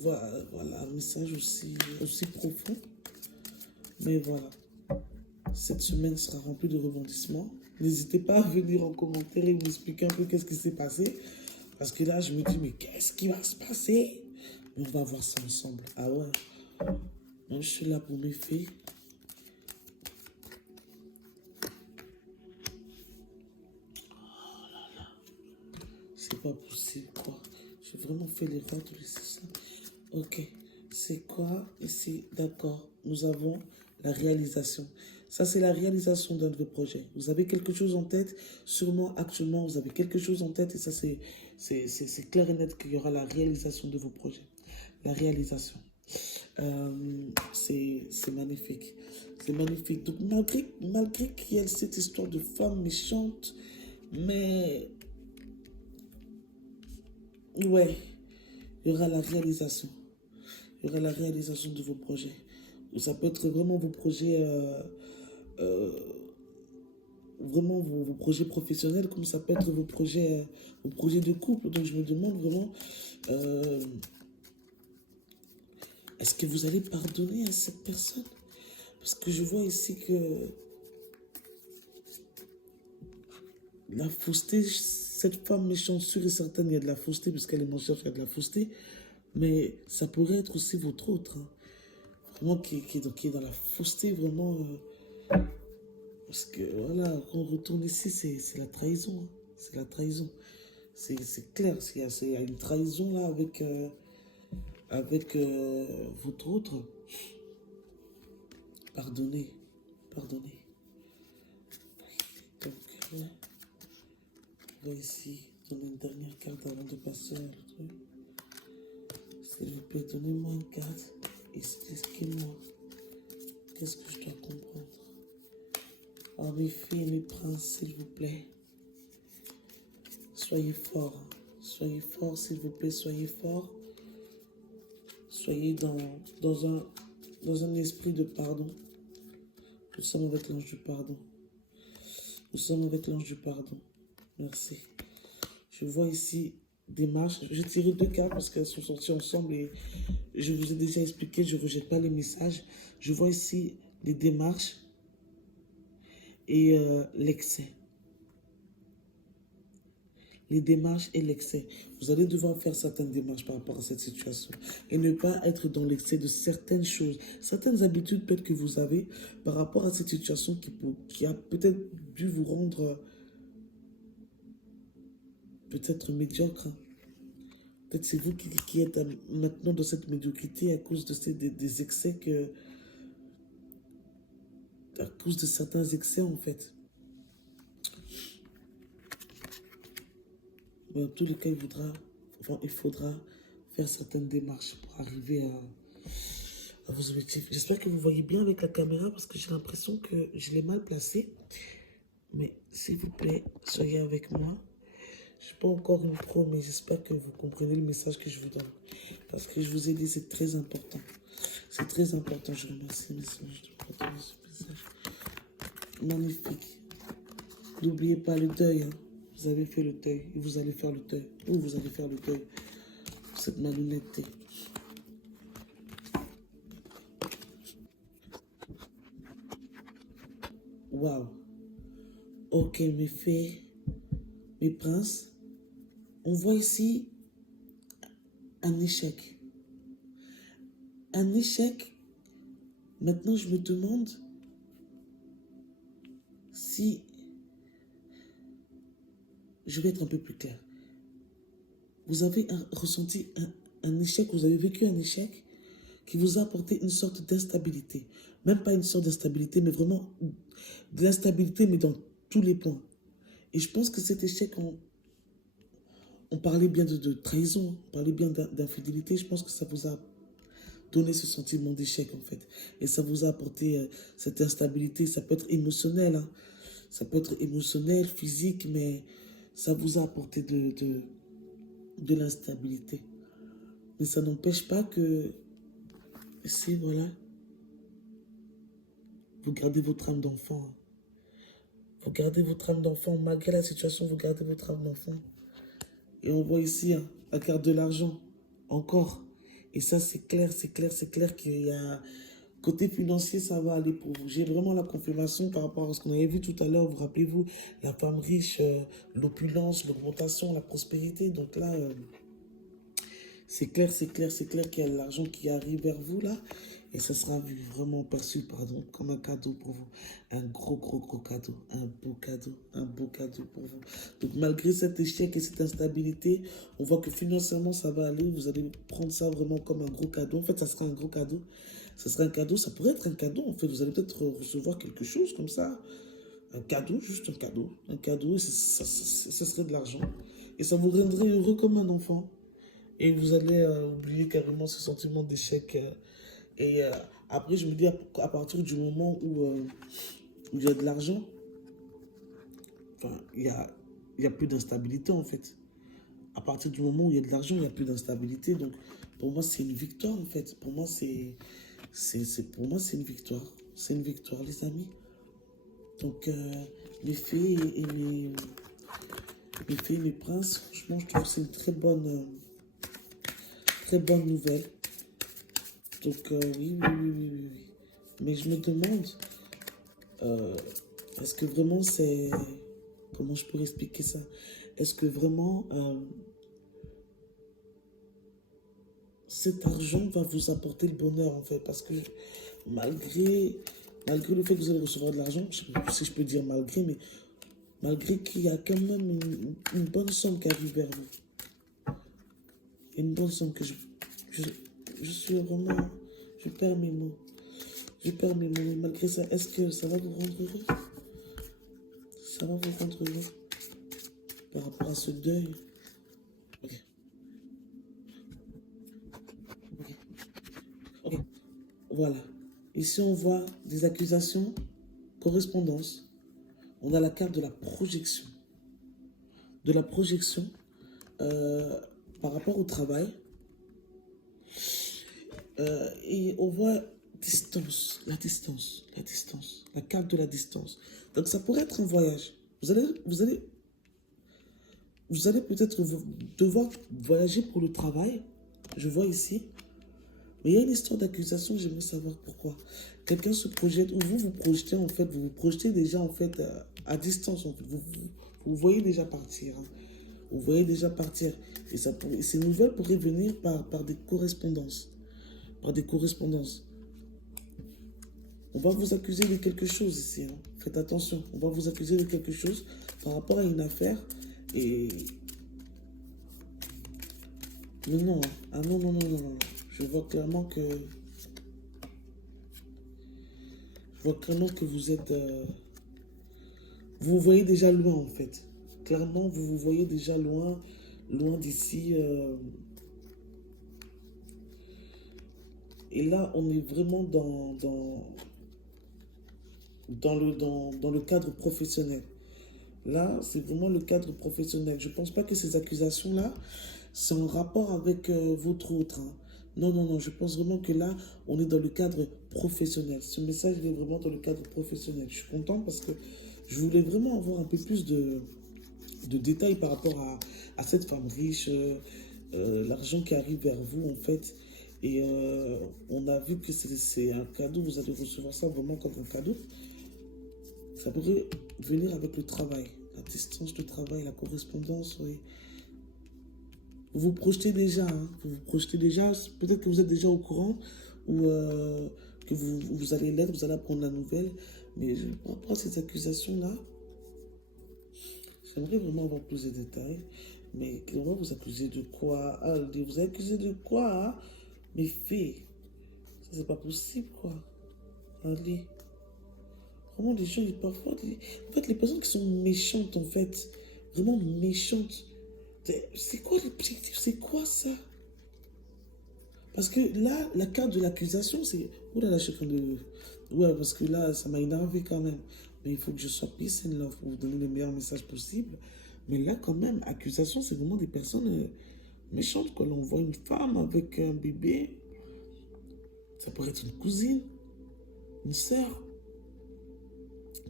voilà, un message aussi profond. Mais voilà, cette semaine sera remplie de rebondissements. N'hésitez pas à venir en commentaire et m'expliquer un peu qu'est-ce qui s'est passé. Parce que là, je me dis, mais qu'est-ce qui va se passer? Mais on va voir ça ensemble. Ah ouais. Moi, je suis là pour mes filles. C'est pas possible, quoi. J'ai vraiment fait l'erreur de laisser ça. Ok. C'est quoi ici? D'accord. Nous avons la réalisation. Ça, c'est la réalisation d'un de vos projets. Vous avez quelque chose en tête. Sûrement, actuellement, vous avez quelque chose en tête. Et ça, c'est clair et net qu'il y aura la réalisation de vos projets. La réalisation. C'est magnifique. C'est magnifique. Donc, malgré qu'il y ait cette histoire de femme méchante, mais ouais, il y aura la réalisation. Il y aura la réalisation de vos projets. Ça peut être vraiment vos projets, vraiment vos projets professionnels, comme ça peut être vos projets de couple. Donc je me demande vraiment, euh, est-ce que vous allez pardonner à cette personne? Parce que je vois ici que la fausseté, cette femme méchante, sûre et certaine, il y a de la fausseté, parce qu'elle est menchère, il y a de la fausseté. Mais ça pourrait être aussi votre autre, hein. Vraiment qui est dans la fausseté, vraiment. Parce que voilà, quand on retourne ici, c'est la trahison, hein. C'est la trahison. C'est clair, il y a une trahison là avec votre autre. Pardonnez, pardonnez. Donc, là, on va ici donner une dernière carte avant de passer à l'autre. S'il vous plaît, donnez-moi une carte et expliquez-moi qu'est-ce que je dois comprendre. Oh, mes filles et mes princes, s'il vous plaît, soyez forts. Soyez forts, s'il vous plaît, soyez forts. Soyez dans un esprit de pardon. Nous sommes avec l'ange du pardon. Nous sommes avec l'ange du pardon. Merci. Je vois ici des marches. J'ai tiré deux cartes parce qu'elles sont sorties ensemble et je vous ai déjà expliqué, je ne rejette pas les messages. Je vois ici des démarches et l'excès. Les démarches et l'excès. Vous allez devoir faire certaines démarches par rapport à cette situation et ne pas être dans l'excès de certaines choses, certaines habitudes peut-être que vous avez par rapport à cette situation qui a peut-être dû vous rendre peut-être médiocre, hein. Peut-être c'est vous qui êtes maintenant dans cette médiocrité à cause de des excès à cause de certains excès en fait. Mais en tous les cas, il faudra faire certaines démarches pour arriver à vos objectifs. J'espère que vous voyez bien avec la caméra parce que j'ai l'impression que je l'ai mal placée. Mais s'il vous plaît, soyez avec moi. Je ne suis pas encore une pro, mais j'espère que vous comprenez le message que je vous donne. Parce que je vous ai dit, c'est très important. C'est très important. Je remercie mes soeurs de partager ce message. Magnifique. N'oubliez pas le deuil, hein. Vous avez fait le deuil et vous allez faire le deuil. Ou vous allez faire le deuil. Cette malhonnêteté. Waouh. Ok, mes fées, mes princes. On voit ici un échec. Un échec. Maintenant, je me demande si je vais être un peu plus clair. Vous avez ressenti un échec, vous avez vécu un échec qui vous a apporté une sorte d'instabilité. Même pas une sorte d'instabilité, mais vraiment de l'instabilité, mais dans tous les points. Et je pense que cet échec, on parlait bien de trahison, on parlait bien d'infidélité. Je pense que ça vous a donné ce sentiment d'échec, en fait. Et ça vous a apporté cette instabilité. Ça peut être émotionnel, hein. Ça peut être émotionnel, physique, mais ça vous a apporté de l'instabilité. Mais ça n'empêche pas que, si, voilà, vous gardez votre âme d'enfant, hein. Vous gardez votre âme d'enfant, malgré la situation, vous gardez votre âme d'enfant. Et on voit ici, hein, la carte de l'argent, encore. Et ça, c'est clair qu'il y a Côté financier, ça va aller pour vous. J'ai vraiment la confirmation par rapport à ce qu'on avait vu tout à l'heure. Vous rappelez-vous, la femme riche, l'opulence, l'augmentation, la prospérité. Donc là, c'est clair, c'est clair, c'est clair qu'il y a de l'argent qui arrive vers vous là. Et ça sera vraiment perçu, pardon, comme un cadeau pour vous. Un gros, gros, gros cadeau. Un beau cadeau pour vous. Donc malgré cet échec et cette instabilité, on voit que financièrement ça va aller. Vous allez prendre ça vraiment comme un gros cadeau. En fait, ça sera un gros cadeau. Ça sera un cadeau, ça pourrait être un cadeau. En fait, vous allez peut-être recevoir quelque chose comme ça. Un cadeau, juste un cadeau. Un cadeau, et ça serait de l'argent. Et ça vous rendrait heureux comme un enfant. Et vous allez oublier carrément ce sentiment d'échec. Et après, je me dis, à partir du moment où il y a de l'argent, enfin, il y a plus d'instabilité en fait. À partir du moment où il y a de l'argent, il n'y a plus d'instabilité. Donc, pour moi, c'est une victoire en fait. Pour moi, pour moi, c'est une victoire. C'est une victoire, les amis. Donc, les fées et les fées et les princes, franchement, je trouve que c'est une très bonne nouvelle. Donc, oui, oui, oui, oui, oui. Mais je me demande, est-ce que vraiment c'est... Comment je pourrais expliquer ça? Est-ce que vraiment cet argent va vous apporter le bonheur en fait? Parce que malgré le fait que vous allez recevoir de l'argent, je ne sais pas si je peux dire malgré, mais malgré qu'il y a quand même une bonne somme qui arrive vers vous. Une bonne somme que je suis vraiment... Je perds mes mots. Je perds mes mots. Malgré ça, est-ce que ça va vous rendre heureux? Ça va vous rendre heureux par rapport à ce deuil? Ok. Ok. Ok. Voilà. Ici, on voit des accusations, correspondance. On a la carte de la projection. De la projection par rapport au travail. Et on voit distance, la distance, la carte de la distance. Donc ça pourrait être un voyage. Vous allez peut-être devoir voyager pour le travail. Je vois ici. Mais il y a une histoire d'accusation, j'aimerais savoir pourquoi. Quelqu'un se projette, ou vous vous projetez en fait, vous vous projetez déjà en fait à distance. En fait. Vous voyez déjà partir. Hein. Vous voyez déjà partir. Et ces nouvelles pourraient venir par des correspondances. Par des correspondances. On va vous accuser de quelque chose ici. Hein. Faites attention. On va vous accuser de quelque chose par rapport à une affaire. Et... Mais non. Hein. Ah non, non, non, non, non. Je vois clairement que... Je vois clairement que vous êtes... Vous vous voyez déjà loin, en fait. Clairement, vous vous voyez déjà loin d'ici. Et là, on est vraiment dans le cadre professionnel. Là, c'est vraiment le cadre professionnel. Je ne pense pas que ces accusations-là sont en rapport avec votre autre. Hein. Non, non, non. Je pense vraiment que là, on est dans le cadre professionnel. Ce message il est vraiment dans le cadre professionnel. Je suis content parce que je voulais vraiment avoir un peu plus de détails par rapport à cette femme riche, l'argent qui arrive vers vous, en fait. Et on a vu que c'est un cadeau. Vous allez recevoir ça vraiment comme un cadeau. Ça pourrait venir avec le travail, la distance de travail, la correspondance, oui. Vous vous projetez déjà, hein, vous vous projetez déjà, peut-être que vous êtes déjà au courant ou que vous allez l'être, vous allez apprendre la nouvelle. Mais par rapport à ces accusations-là, j'aimerais vraiment avoir plus de détails. Mais on va vous accuser de quoi? Ah, vous avez accusé de quoi? Hein? Mais fées, ça c'est pas possible, quoi. Allez. Vraiment, les gens, parfois, en fait, les personnes qui sont méchantes, en fait, vraiment méchantes, c'est quoi l'objectif? C'est quoi ça? Parce que là, la carte de l'accusation, c'est... Ouh là là, je suis en train de... Ouais, parce que là, ça m'a énervé quand même. Mais il faut que je sois peace and love pour vous donner le meilleur message possible. Mais là, quand même, accusation, c'est vraiment des personnes méchantes, quoi. Là, on voit une femme avec un bébé. Ça pourrait être une cousine, une sœur,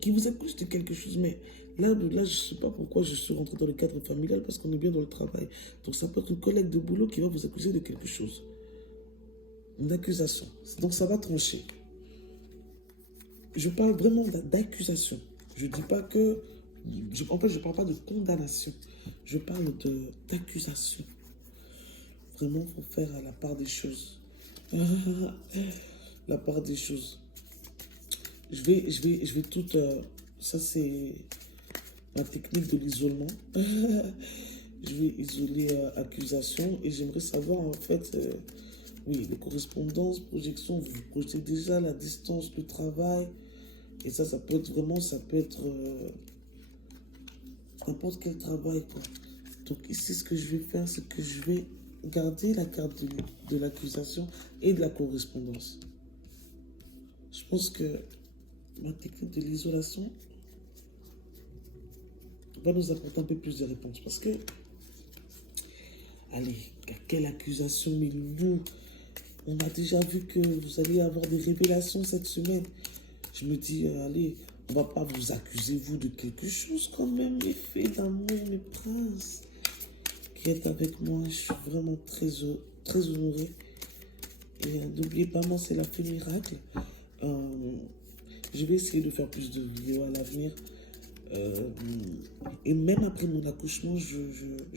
qui vous accuse de quelque chose. Mais là, je ne sais pas pourquoi je suis rentré dans le cadre familial, parce qu'on est bien dans le travail. Donc, ça peut être une collègue de boulot qui va vous accuser de quelque chose. Une accusation. Donc, ça va trancher. je parle vraiment d'accusation. Je dis pas que... en fait, je ne parle pas de condamnation. Je parle d'accusation. Vraiment, il faut faire la part des choses. La part des choses. Je vais tout... ça, c'est ma technique de l'isolement. Je vais isoler accusation et j'aimerais savoir, en fait, oui, les correspondances, projections, vous projetez déjà la distance, le travail. Et ça peut être vraiment, ça peut être n'importe quel travail, quoi. Donc ici, ce que je vais faire, c'est que je vais garder la carte de l'accusation et de la correspondance. Je pense que ma technique de l'isolation va nous apporter un peu plus de réponses. Parce que, allez, quelle accusation, mes loulous. On a déjà vu que vous allez avoir des révélations cette semaine. Je me dis, allez, on va pas vous accuser, vous, de quelque chose quand même, mes fées d'amour, mes princes, qui êtes avec moi. Je suis vraiment très honorée. Et n'oubliez pas, moi, c'est la fée miracle. Je vais essayer de faire plus de vidéos à l'avenir. Et même après mon accouchement, je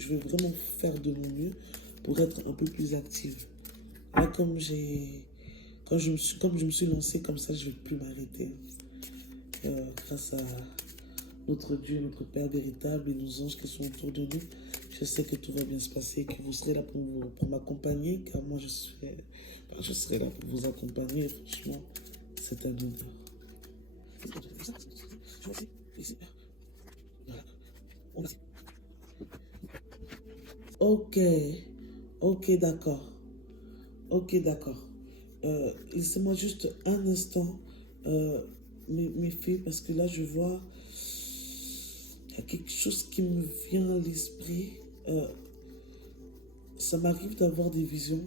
vais vraiment faire de mon mieux pour être un peu plus active. Là, comme je me suis lancée comme ça, je ne vais plus m'arrêter. Grâce à notre Dieu, notre Père véritable et nos anges qui sont autour de nous, je sais que tout va bien se passer, que vous serez là pour m'accompagner, car moi je serai là pour vous accompagner. Franchement, c'est un honneur. Ok, ok, d'accord. Ok, d'accord. Laissez-moi juste un instant, mes filles, parce que là, je vois, il y a quelque chose qui me vient à l'esprit. Ça m'arrive d'avoir des visions,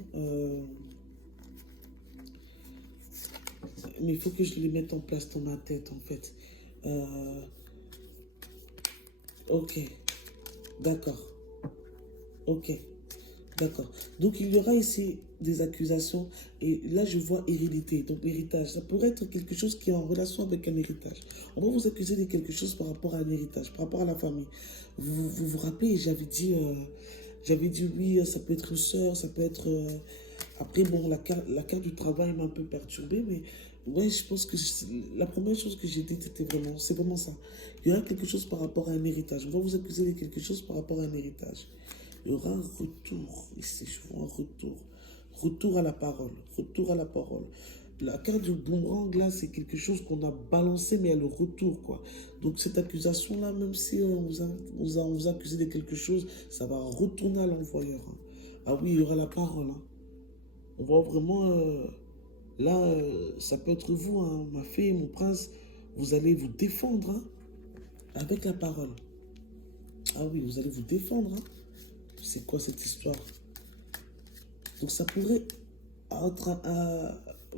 mais il faut que je les mette en place dans ma tête, en fait. Ok, d'accord. Ok. D'accord. Donc, il y aura ici des accusations. Et là, je vois hérédité, donc héritage. Ça pourrait être quelque chose qui est en relation avec un héritage. On va vous accuser de quelque chose par rapport à un héritage, par rapport à la famille. Vous rappelez, j'avais dit oui, ça peut être une soeur, ça peut être... Après, bon, la carte du travail m'a un peu perturbée, mais ouais, je pense que la première chose que j'ai dit, c'est vraiment ça. Il y aura quelque chose par rapport à un héritage. On va vous accuser de quelque chose par rapport à un héritage. Il y aura un retour, ici, je vois un retour. Retour à la parole, retour à la parole. La carte du boomerang, là, c'est quelque chose qu'on a balancé, mais il y a le retour, quoi. Donc, cette accusation-là, même si on vous a accusé de quelque chose, ça va retourner à l'envoyeur. Hein. Ah oui, il y aura la parole. Hein. On voit vraiment, là, ça peut être vous, hein, ma fille, mon prince, vous allez vous défendre, hein, avec la parole. Ah oui, vous allez vous défendre, hein. C'est quoi cette histoire? Donc ça pourrait être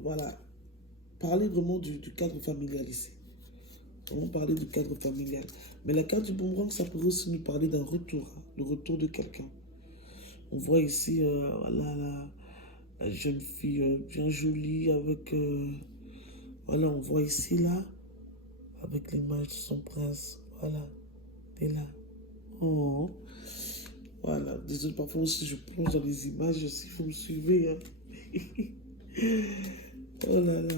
voilà, parler vraiment du cadre familial ici. Vraiment parler du cadre familial. Mais la carte du boomerang, ça pourrait aussi nous parler d'un retour, hein, le retour de quelqu'un. On voit ici voilà, la jeune fille bien jolie avec... voilà, on voit ici là, avec l'image de son prince. Voilà, t'es là. Oh. Voilà, désolé, parfois aussi je plonge dans les images aussi, vous me suivez. Hein. Oh là là.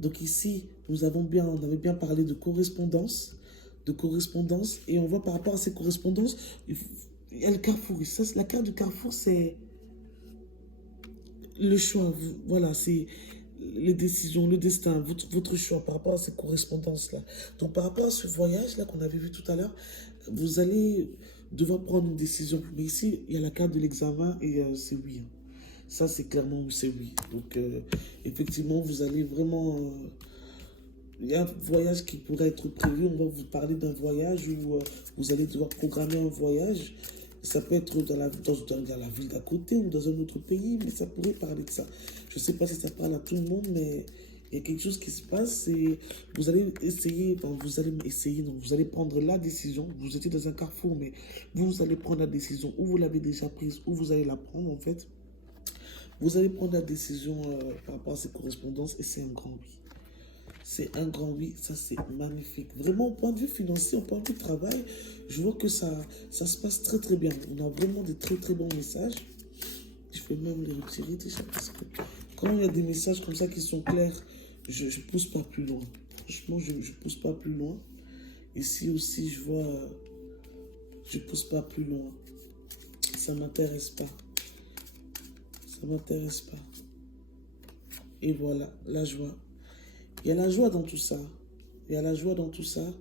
Donc ici, on avait bien parlé de correspondance, et on voit par rapport à ces correspondances, il y a le carrefour. Et ça, la carte du carrefour, c'est le choix. Voilà, c'est les décisions, le destin, votre choix par rapport à ces correspondances-là. Donc par rapport à ce voyage-là qu'on avait vu tout à l'heure, vous allez devoir prendre une décision. Mais ici, il y a la carte de l'examen et c'est oui. Hein. Ça, c'est clairement c'est oui. Donc, effectivement, vous allez vraiment... il y a un voyage qui pourrait être prévu. On va vous parler d'un voyage où vous allez devoir programmer un voyage. Ça peut être dans la ville d'à côté ou dans un autre pays, mais ça pourrait parler de ça. Je ne sais pas si ça parle à tout le monde, mais il y a quelque chose qui se passe et vous allez essayer, enfin, vous allez prendre la décision. Vous étiez dans un carrefour, mais vous allez prendre la décision ou vous l'avez déjà prise ou vous allez la prendre en fait. Vous allez prendre la décision par rapport à ces correspondances et c'est un grand oui. c'est un grand oui, ça c'est magnifique. Vraiment, au point de vue financier, au point de vue travail, je vois que ça se passe très très bien. On a vraiment des très très bons messages. Je peux même les retirer déjà parce que quand il y a des messages comme ça qui sont clairs, je ne pousse pas plus loin. Franchement, je ne pousse pas plus loin. Ici aussi, je vois, je ne pousse pas plus loin. Ça ne m'intéresse pas. Ça ne m'intéresse pas. Et voilà, la joie. Il y a la joie dans tout ça. Il y a la joie dans tout ça.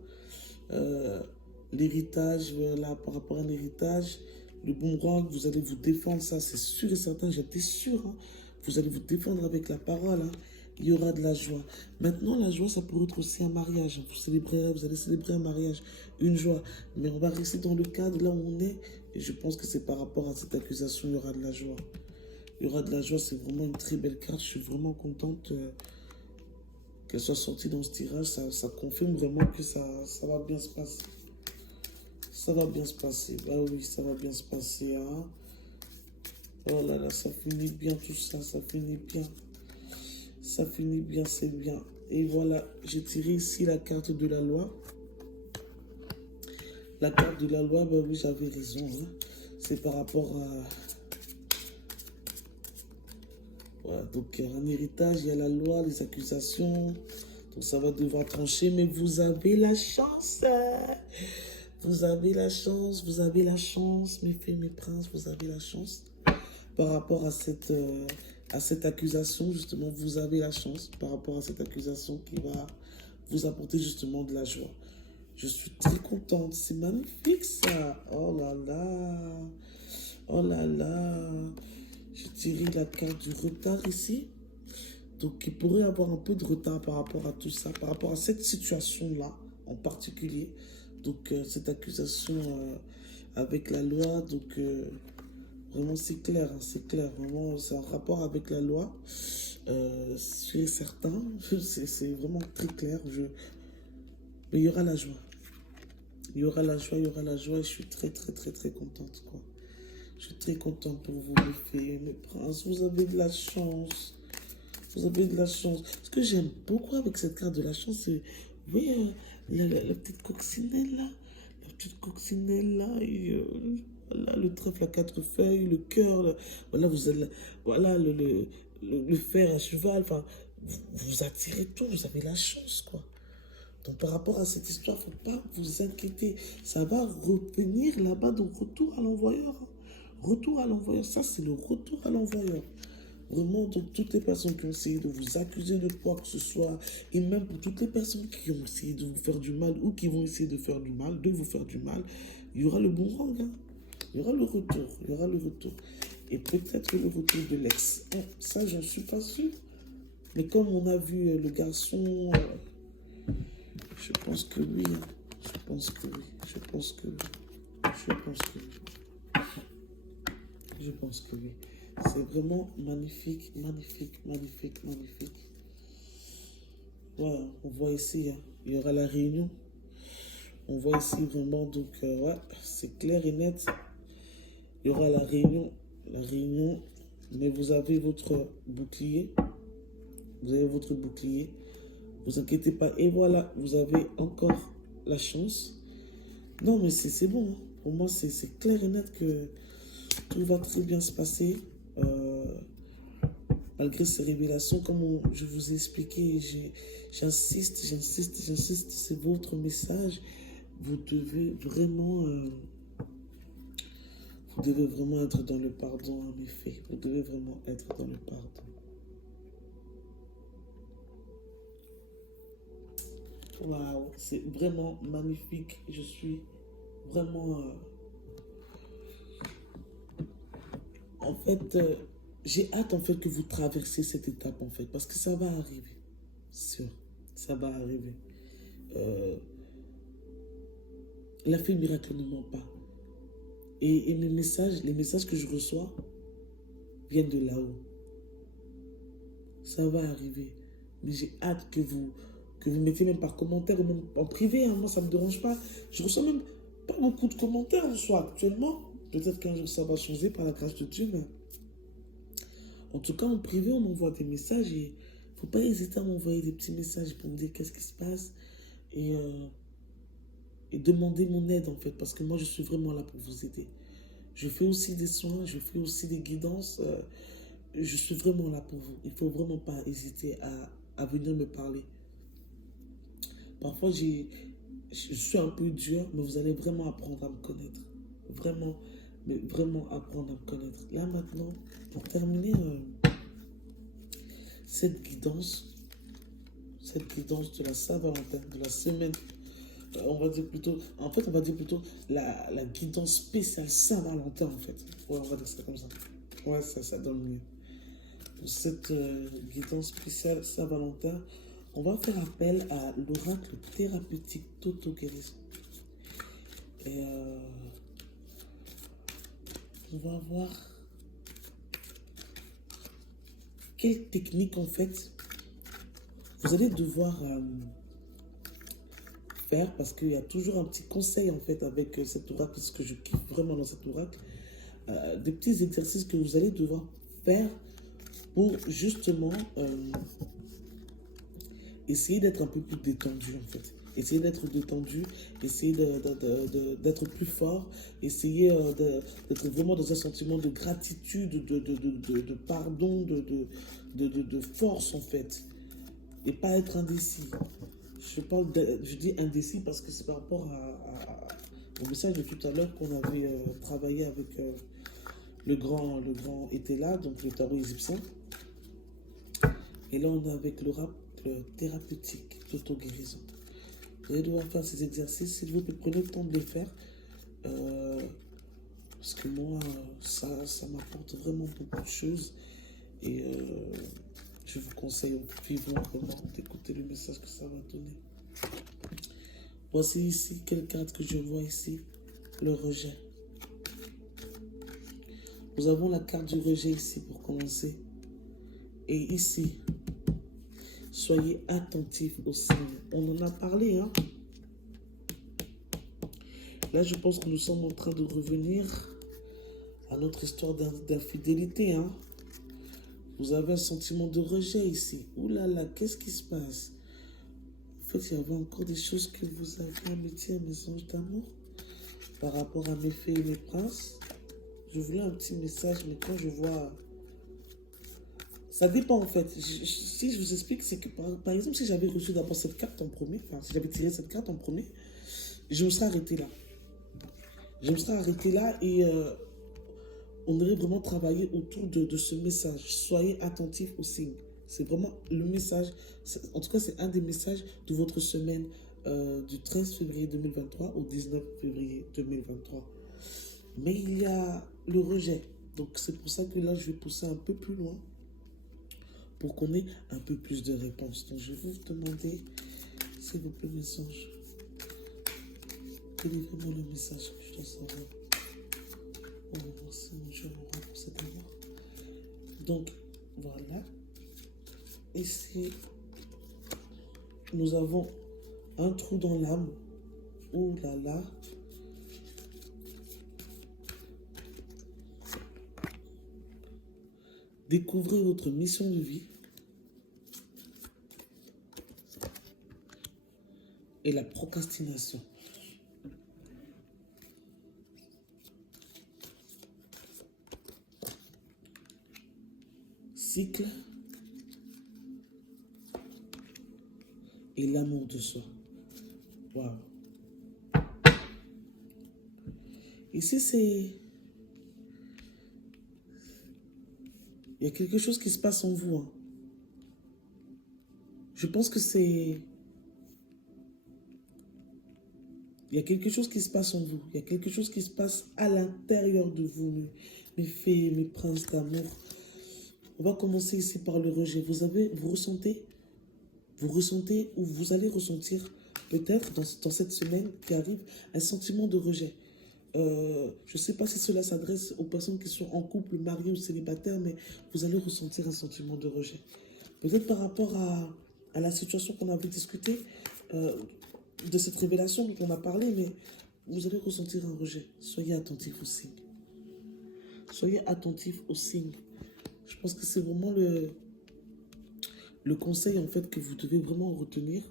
L'héritage, voilà, par rapport à l'héritage, le boomerang, vous allez vous défendre, ça c'est sûr et certain, j'étais sûr. Hein. Vous allez vous défendre avec la parole. Hein. Il y aura de la joie. Maintenant, la joie, ça pourrait être aussi un mariage. Vous allez célébrer un mariage, une joie. Mais on va rester dans le cadre là où on est. Et je pense que c'est par rapport à cette accusation, il y aura de la joie. Il y aura de la joie, c'est vraiment une très belle carte. Je suis vraiment contente qu'elle soit sortie dans ce tirage. Ça confirme vraiment que ça va bien se passer. Ça va bien se passer. Bah oui, ça va bien se passer. Hein. Oh là là, ça finit bien tout ça. Ça finit bien. Ça finit bien, c'est bien. Et voilà, j'ai tiré ici la carte de la loi. La carte de la loi, bah oui, j'avais raison. Hein. C'est par rapport à... Voilà, donc un héritage, il y a la loi, les accusations. Donc ça va devoir trancher, mais vous avez la chance. Vous avez la chance, vous avez la chance, mes fées, mes princes, vous avez la chance. Par rapport à cette accusation, justement, vous avez la chance par rapport à cette accusation qui va vous apporter justement de la joie. Je suis très contente, c'est magnifique ça. Oh là là, oh là là. J'ai tiré la carte du retard ici. Donc il pourrait y avoir un peu de retard par rapport à tout ça, par rapport à cette situation-là en particulier. Donc cette accusation avec la loi, donc vraiment c'est clair, hein, c'est clair, vraiment c'est en rapport avec la loi, c'est certain, c'est vraiment très clair, mais il y aura la joie, il y aura la joie, il y aura la joie et je suis très très très très contente quoi. Je suis très contente pour vous mes fées, mes princes, vous avez de la chance. Vous avez de la chance. Ce que j'aime beaucoup avec cette carte de la chance, c'est, vous voyez, la petite coccinelle là, la petite coccinelle là, et, voilà, le trèfle à quatre feuilles, le cœur, voilà, voilà, le fer à cheval, enfin, vous attirez tout, vous avez la chance, quoi. Donc, par rapport à cette histoire, il ne faut pas vous inquiéter. Ça va revenir là-bas, donc retour à l'envoyeur. Hein. Retour à l'envoyeur, ça, c'est le retour à l'envoyeur. Vraiment, donc, toutes les personnes qui ont essayé de vous accuser de quoi que ce soit, et même pour toutes les personnes qui ont essayé de vous faire du mal ou qui vont essayer de faire du mal, de vous faire du mal, il y aura le boomerang. Hein. Il y aura le retour. Il y aura le retour. Et peut-être le retour de l'ex. Hein, ça, j'en suis pas sûr. Mais comme on a vu le garçon, je pense que oui. Hein. Je pense que oui. Je pense que oui. Je pense que oui. Je pense que oui. C'est vraiment magnifique, magnifique, magnifique, magnifique. Voilà, on voit ici, hein, il y aura la réunion. On voit ici vraiment, donc, ouais, c'est clair et net. Il y aura la réunion, mais vous avez votre bouclier. Vous avez votre bouclier. Vous inquiétez pas. Et voilà, vous avez encore la chance. Non, mais c'est bon. Hein. Pour moi, c'est clair et net que tout va très bien se passer. Malgré ces révélations, comme je vous ai expliqué, j'insiste, c'est votre message. Vous devez vraiment être dans le pardon, en effet. Vous devez vraiment être dans le pardon. Waouh, c'est vraiment magnifique. Je suis vraiment... En fait, j'ai hâte en fait que vous traversiez cette étape en fait, parce que ça va arriver, sûr, ça va arriver. La fée miracle ne ment pas. Et les messages que je reçois viennent de là-haut. Ça va arriver. Mais j'ai hâte que vous mettiez même par commentaire ou même en privé. Hein. Moi, ça ne me dérange pas. Je reçois même pas beaucoup de commentaires en soi actuellement. Peut-être qu'un jour ça va changer par la grâce de Dieu. Mais en tout cas, en privé, on m'envoie des messages et faut pas hésiter à m'envoyer des petits messages pour me dire qu'est-ce qui se passe et, euh, et demander mon aide en fait, parce que moi je suis vraiment là pour vous aider. Je fais aussi des soins, je fais aussi des guidances. Je suis vraiment là pour vous. Il ne faut vraiment pas hésiter à venir me parler. Parfois, je suis un peu dur, mais vous allez vraiment apprendre à me connaître. Vraiment, mais vraiment apprendre à me connaître. Là maintenant, pour terminer cette guidance de la Saint-Valentin, de la semaine, on va dire plutôt, en fait, on va dire plutôt la guidance spéciale Saint-Valentin, en fait. Ouais, on va dire ça comme ça. Ouais, ça donne mieux. Pour cette guidance spéciale Saint-Valentin, on va faire appel à l'oracle thérapeutique d'auto-guérison. Et on va voir quelle technique, en fait, vous allez devoir faire, parce qu'il y a toujours un petit conseil, en fait, avec cet oracle, ce que je kiffe vraiment dans cet oracle, des petits exercices que vous allez devoir faire pour justement essayer d'être un peu plus détendu en fait. Essayer d'être détendu, essayer d'être plus fort, essayer d'être vraiment dans un sentiment de gratitude, de pardon, de force en fait. Et pas être indécis. Je dis indécis parce que c'est par rapport au message de tout à l'heure qu'on avait travaillé avec le grand était là, donc le tarot égyptien. Et là, on est avec l'oracle thérapeutique d'auto-guérison. Vous allez devoir faire ces exercices. S'il vous plaît, prenez le temps de les faire. Parce que moi, ça m'apporte vraiment beaucoup de choses. Et je vous conseille vivement vraiment d'écouter le message que ça va donner. Voici ici quelle carte que je vois ici. Le rejet. Nous avons la carte du rejet ici pour commencer. Et ici, soyez attentifs aux signes. On en a parlé, hein. Là, je pense que nous sommes en train de revenir à notre histoire d'infidélité, hein. Vous avez un sentiment de rejet ici. Ouh là là, qu'est-ce qui se passe? En fait, il y avait encore des choses que vous avez à me dire, mes anges d'amour, par rapport à mes fées et mes princes. Je voulais un petit message, mais quand je vois... Ça dépend en fait. Si je vous explique, c'est que par exemple, si j'avais reçu d'abord cette carte en premier, enfin, si j'avais tiré cette carte en premier, je me serais arrêté là. Je me serais arrêté là et on aurait vraiment travaillé autour de ce message. Soyez attentifs aux signes. C'est vraiment le message, en tout cas, c'est un des messages de votre semaine du 13 février 2023 au 19 février 2023. Mais il y a le rejet. Donc, c'est pour ça que là, je vais pousser un peu plus loin pour qu'on ait un peu plus de réponses. Donc, je vais vous demander, s'il vous plaît, mes anges, délivrez-moi le message que je dois savoir. Oh, merci mon Dieu, mon roi, pour cet amour. Donc, voilà. Ici, nous avons un trou dans l'âme. Oh là là. Découvrez votre mission de vie. Et la procrastination. Cycle et l'amour de soi. Waouh. Ici, c'est... Il y a quelque chose qui se passe en vous. Hein. Je pense que c'est... Il y a quelque chose qui se passe en vous. Il y a quelque chose qui se passe à l'intérieur de vous, mes fées, mes princes d'amour. On va commencer ici par le rejet. Vous ressentez ou vous allez ressentir peut-être dans cette semaine qui arrive un sentiment de rejet. Je ne sais pas si cela s'adresse aux personnes qui sont en couple, mariées ou célibataires, mais vous allez ressentir un sentiment de rejet. Peut-être par rapport à la situation qu'on avait discutée, de cette révélation dont on a parlé, mais vous allez ressentir un rejet. Soyez attentifs aux signes. Soyez attentifs aux signes. Je pense que c'est vraiment le conseil, en fait, que vous devez vraiment retenir,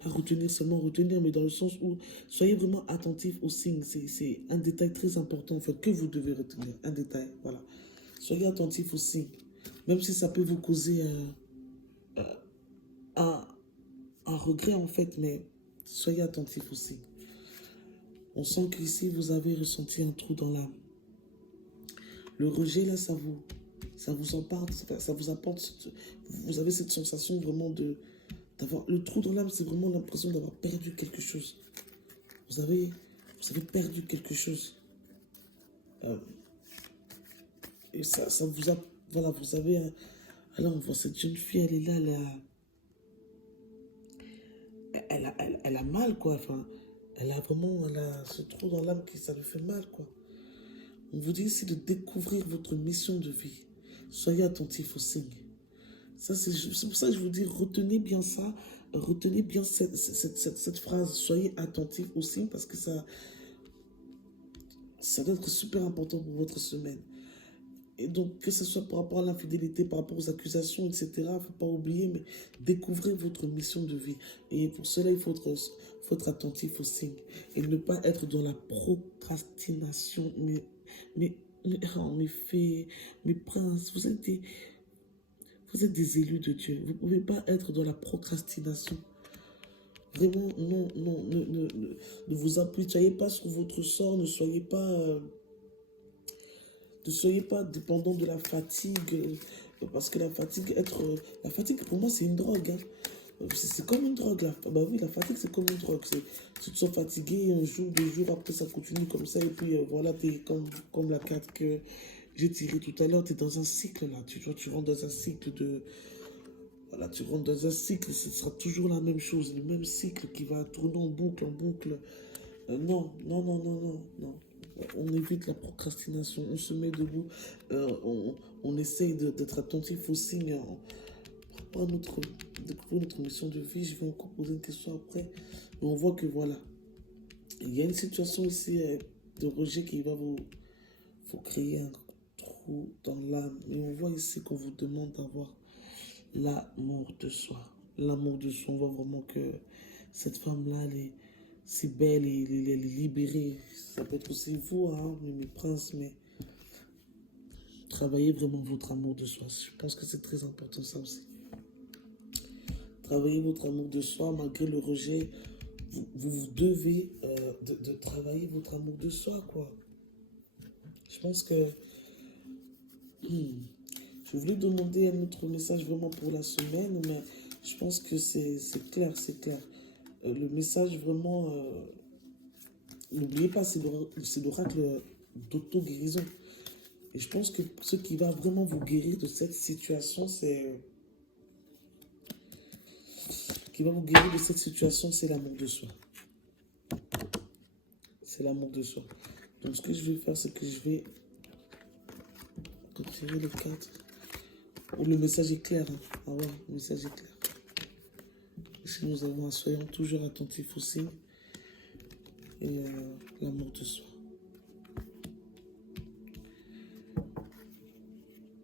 pas retenir seulement retenir, mais dans le sens où soyez vraiment attentif aux signes. C'est un détail très important, en fait, que vous devez retenir. Un détail, voilà. Soyez attentif aux signes. Même si ça peut vous causer un, un regret, en fait, mais soyez attentif aux signes. On sent qu'ici, vous avez ressenti un trou dans l'âme. Le rejet, là, ça vous empare, ça vous apporte, vous avez cette sensation vraiment d'avoir, le trou dans l'âme, c'est vraiment l'impression d'avoir perdu quelque chose. Vous avez perdu quelque chose. Euh, et ça vous a, voilà, vous savez, alors on voit cette jeune fille, elle est là, elle a mal, quoi. Enfin, elle a ce trou dans l'âme qui, ça lui fait mal, quoi. On vous dit ici de découvrir votre mission de vie. Soyez attentifs aux signes. Ça, c'est pour ça que je vous dis, retenez bien ça, retenez bien cette phrase. Soyez attentifs aux signes parce que ça doit être super important pour votre semaine. Et donc, que ce soit par rapport à l'infidélité, par rapport aux accusations, etc., il ne faut pas oublier, mais découvrez votre mission de vie. Et pour cela, il faut être attentif aux signes. Et ne pas être dans la procrastination. Mes princes, vous êtes des élus de Dieu. Vous ne pouvez pas être dans la procrastination. Vraiment, non, ne vous appuyez pas sur votre sort, ne soyez pas dépendant de la fatigue, parce que la fatigue pour moi c'est une drogue. C'est comme une drogue. Bah oui, la fatigue c'est comme une drogue. Tu te sens fatigué un jour, 2 jours, après ça continue comme ça, et puis voilà, tu es comme la carte que j'ai tirée tout à l'heure, tu es dans un cycle là. Tu rentres dans un cycle de. Voilà, tu rentres dans un cycle, ce sera toujours la même chose, le même cycle qui va tourner en boucle, en boucle. Non. On évite la procrastination, on se met debout, on essaye d'être attentif aux signes. Par rapport à notre mission de vie, je vais encore poser une question après. Mais on voit que voilà, il y a une situation ici de rejet qui va vous créer un trou dans l'âme. Et on voit ici qu'on vous demande d'avoir l'amour de soi. L'amour de soi, on voit vraiment que cette femme-là, elle est si belle et elle est libérée. Ça peut être aussi vous, hein, mes princes, mais travaillez vraiment votre amour de soi. Je pense que c'est très important ça aussi. Travaillez votre amour de soi malgré le rejet. Vous devez de travailler votre amour de soi, quoi. Je pense que je voulais demander un autre message vraiment pour la semaine, mais je pense que c'est clair, c'est clair. Le message vraiment, n'oubliez pas, c'est l'oracle d'auto-guérison. Et je pense que ce qui va vraiment vous guérir de cette situation, c'est l'amour de soi. C'est l'amour de soi. Donc ce que je vais faire, c'est que je vais retirer les cartes. Oh, le message est clair. Hein. Ah ouais, le message est clair. Ici, nous avons soyons toujours attentifs aux signes et l'amour de soi.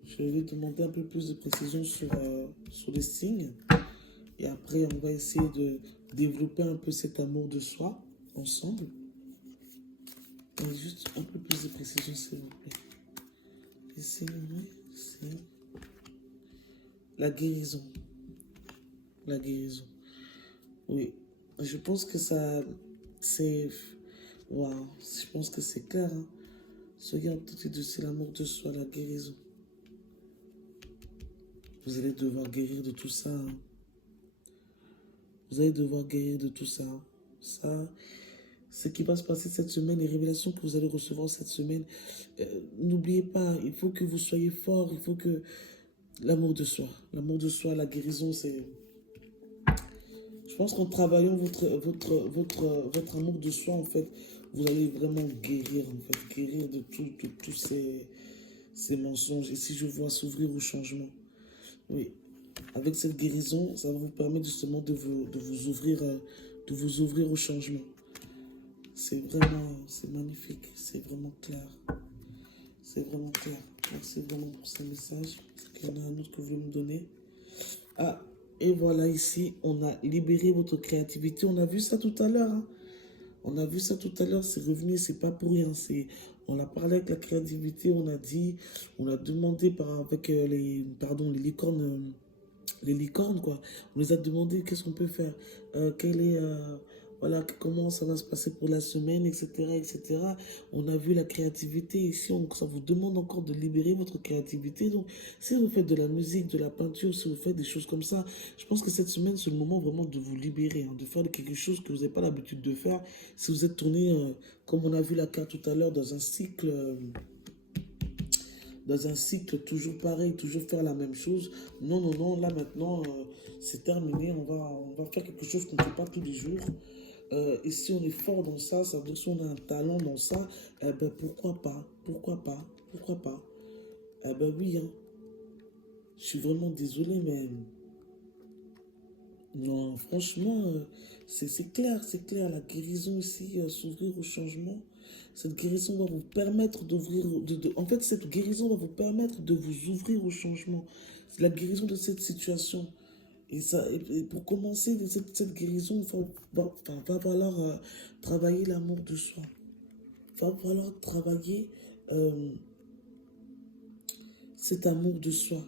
Je vais demander un peu plus de précision sur les signes. Et après, on va essayer de développer un peu cet amour de soi ensemble. Et juste un peu plus de précision, s'il vous plaît. Les signes, oui, c'est la guérison. La guérison. Oui. Je pense que ça, c'est... Waouh. Je pense que c'est clair. Hein. Soyez attentifs de c'est l'amour de soi, la guérison. Vous allez devoir guérir de tout ça. Hein. Vous allez devoir guérir de tout ça. Ça, ce qui va se passer cette semaine, les révélations que vous allez recevoir cette semaine, n'oubliez pas, il faut que vous soyez fort, il faut que l'amour de soi, la guérison, c'est... Je pense qu'en travaillant votre amour de soi, en fait, vous allez vraiment guérir, en fait, guérir de tous ces mensonges. Et si je vois s'ouvrir au changement, oui, avec cette guérison, ça va vous permettre justement de vous ouvrir au changement. C'est magnifique, c'est vraiment clair. C'est vraiment clair. Merci vraiment pour ce message. Est-ce qu'il y en a un autre que vous voulez me donner? Ah, et voilà, ici, on a libéré votre créativité. On a vu ça tout à l'heure, hein. On a vu ça tout à l'heure, c'est revenu, c'est pas pour rien. On a parlé avec la créativité, on a dit, on a demandé avec les licornes, quoi. On les a demandé qu'est-ce qu'on peut faire, voilà, comment ça va se passer pour la semaine, etc., etc. On a vu la créativité ici, ça vous demande encore de libérer votre créativité. Donc, si vous faites de la musique, de la peinture, si vous faites des choses comme ça, je pense que cette semaine, c'est le moment vraiment de vous libérer, hein, de faire quelque chose que vous n'avez pas l'habitude de faire. Si vous êtes tourné, comme on a vu la carte tout à l'heure, dans un cycle toujours pareil, toujours faire la même chose. Non, non, non, là maintenant, c'est terminé. On va faire quelque chose qu'on ne fait pas tous les jours. Et si on est fort dans ça, ça veut dire si on a un talent dans ça, eh ben pourquoi pas, pourquoi pas, pourquoi pas. Eh ben oui, hein. Je suis vraiment désolé, mais non, franchement, c'est clair. La guérison ici, s'ouvrir au changement. Cette guérison va vous permettre d'ouvrir. En fait, cette guérison va vous permettre de vous ouvrir au changement. C'est la guérison de cette situation. Et pour commencer cette guérison, va falloir travailler l'amour de soi. Va falloir travailler euh, cet amour de soi.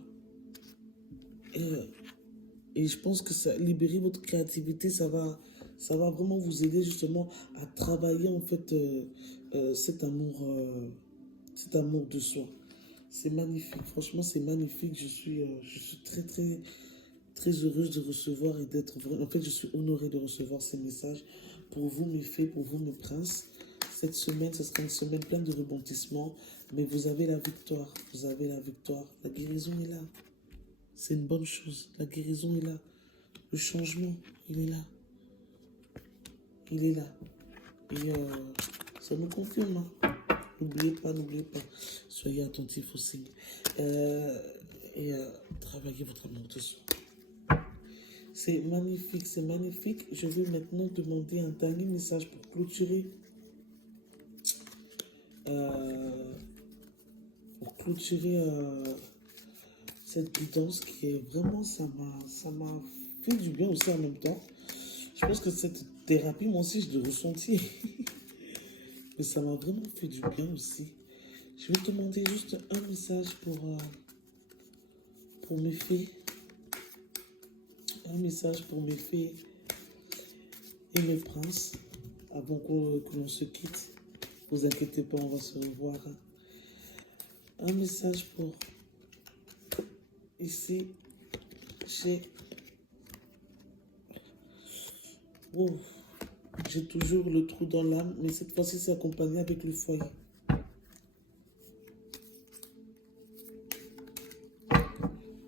Euh, Et je pense que ça, libérer votre créativité, ça va vraiment vous aider justement à travailler en fait cet amour de soi. C'est magnifique, franchement c'est magnifique. Je suis très très très heureuse de recevoir et d'être vrai. En fait, je suis honorée de recevoir ces messages pour vous mes fées, pour vous mes princes. Cette semaine, ce sera une semaine pleine de rebondissements, mais vous avez la victoire, vous avez la victoire. La guérison est là. C'est une bonne chose. La guérison est là. Le changement, il est là. Il est là. Et ça me confirme, hein. N'oubliez pas, n'oubliez pas. Soyez attentifs aux signes. Euh, et travaillez votre amour de soi. C'est magnifique, c'est magnifique. Je vais maintenant demander un dernier message euh, pour clôturer cette guidance qui est vraiment, ça m'a fait du bien aussi en même temps. Je pense que cette thérapie, moi aussi, je l'ai ressenti. Mais ça m'a vraiment fait du bien aussi. Je vais te demander juste un message pour mes fées. Un message pour mes fées et mes princes. Avant que l'on se quitte. Ne vous inquiétez pas, on va se revoir. Un message pour ici, j'ai... Oh, j'ai toujours le trou dans l'âme, mais cette fois-ci, c'est accompagné avec le foyer.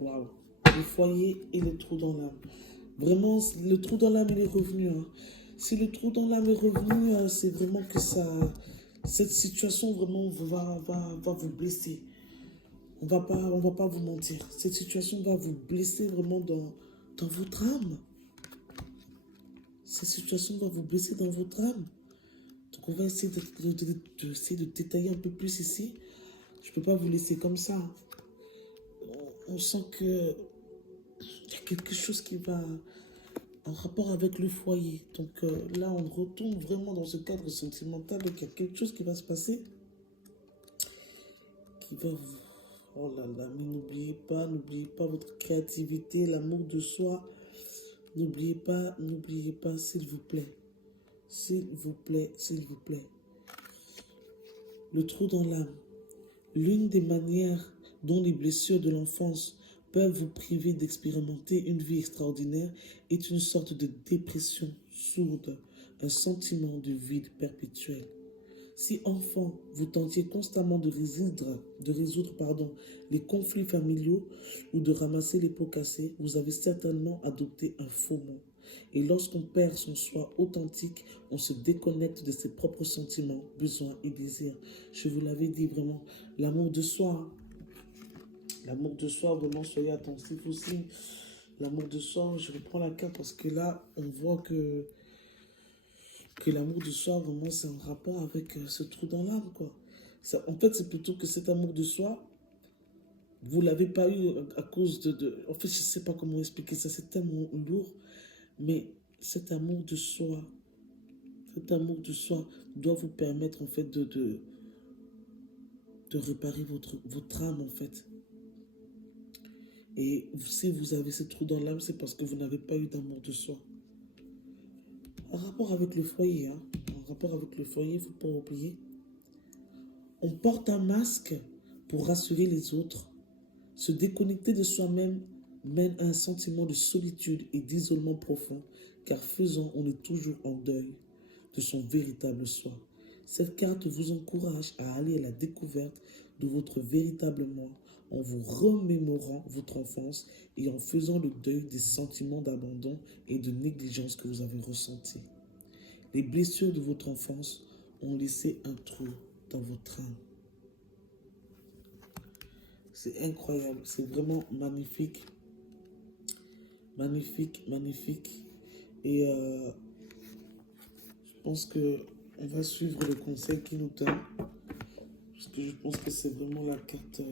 Waouh. Le foyer et le trou dans l'âme. Vraiment, le trou dans l'âme, il est revenu, hein. Si le trou dans l'âme est revenu, c'est vraiment que cette situation vraiment va vous blesser. On va pas vous mentir. Cette situation va vous blesser vraiment dans votre âme. Cette situation va vous blesser dans votre âme. Donc on va essayer de détailler un peu plus ici. Je ne peux pas vous laisser comme ça. On sent que il y a quelque chose qui va en rapport avec le foyer. Donc là, on retourne vraiment dans ce cadre sentimental. Donc il y a quelque chose qui va se passer qui va vous... Oh là là, mais n'oubliez pas votre créativité, l'amour de soi. N'oubliez pas, s'il vous plaît. S'il vous plaît, s'il vous plaît. Le trou dans l'âme. L'une des manières dont les blessures de l'enfance peuvent vous priver d'expérimenter une vie extraordinaire est une sorte de dépression sourde, un sentiment de vide perpétuel. Si enfant, vous tentiez constamment de résoudre les conflits familiaux ou de ramasser les pots cassés, vous avez certainement adopté un faux mot. Et lorsqu'on perd son soi authentique, on se déconnecte de ses propres sentiments, besoins et désirs. Je vous l'avais dit vraiment, l'amour de soi, hein. L'amour de soi, vraiment, soyez attentifs aussi. L'amour de soi, je reprends la carte parce que là, on voit que l'amour de soi, vraiment, c'est un rapport avec ce trou dans l'âme, quoi. En fait, c'est plutôt que cet amour de soi, Vous ne l'avez pas eu à cause En fait, je ne sais pas comment expliquer ça, c'est tellement lourd, mais cet amour de soi doit vous permettre en fait de réparer votre âme en fait. Et si vous avez ce trou dans l'âme, c'est parce que vous n'avez pas eu d'amour de soi. En rapport avec le foyer, en rapport avec le foyer, il ne faut pas oublier, on porte un masque pour rassurer les autres. Se déconnecter de soi-même mène à un sentiment de solitude et d'isolement profond, car faisant, on est toujours en deuil de son véritable soi. Cette carte vous encourage à aller à la découverte de votre véritable moi, en vous remémorant votre enfance et en faisant le deuil des sentiments d'abandon et de négligence que vous avez ressentis. Les blessures de votre enfance ont laissé un trou dans votre âme. C'est incroyable, c'est vraiment magnifique. Magnifique, magnifique. Et je pense qu'on va suivre le conseil qu'il nous donne. Parce que je pense que c'est vraiment la carte.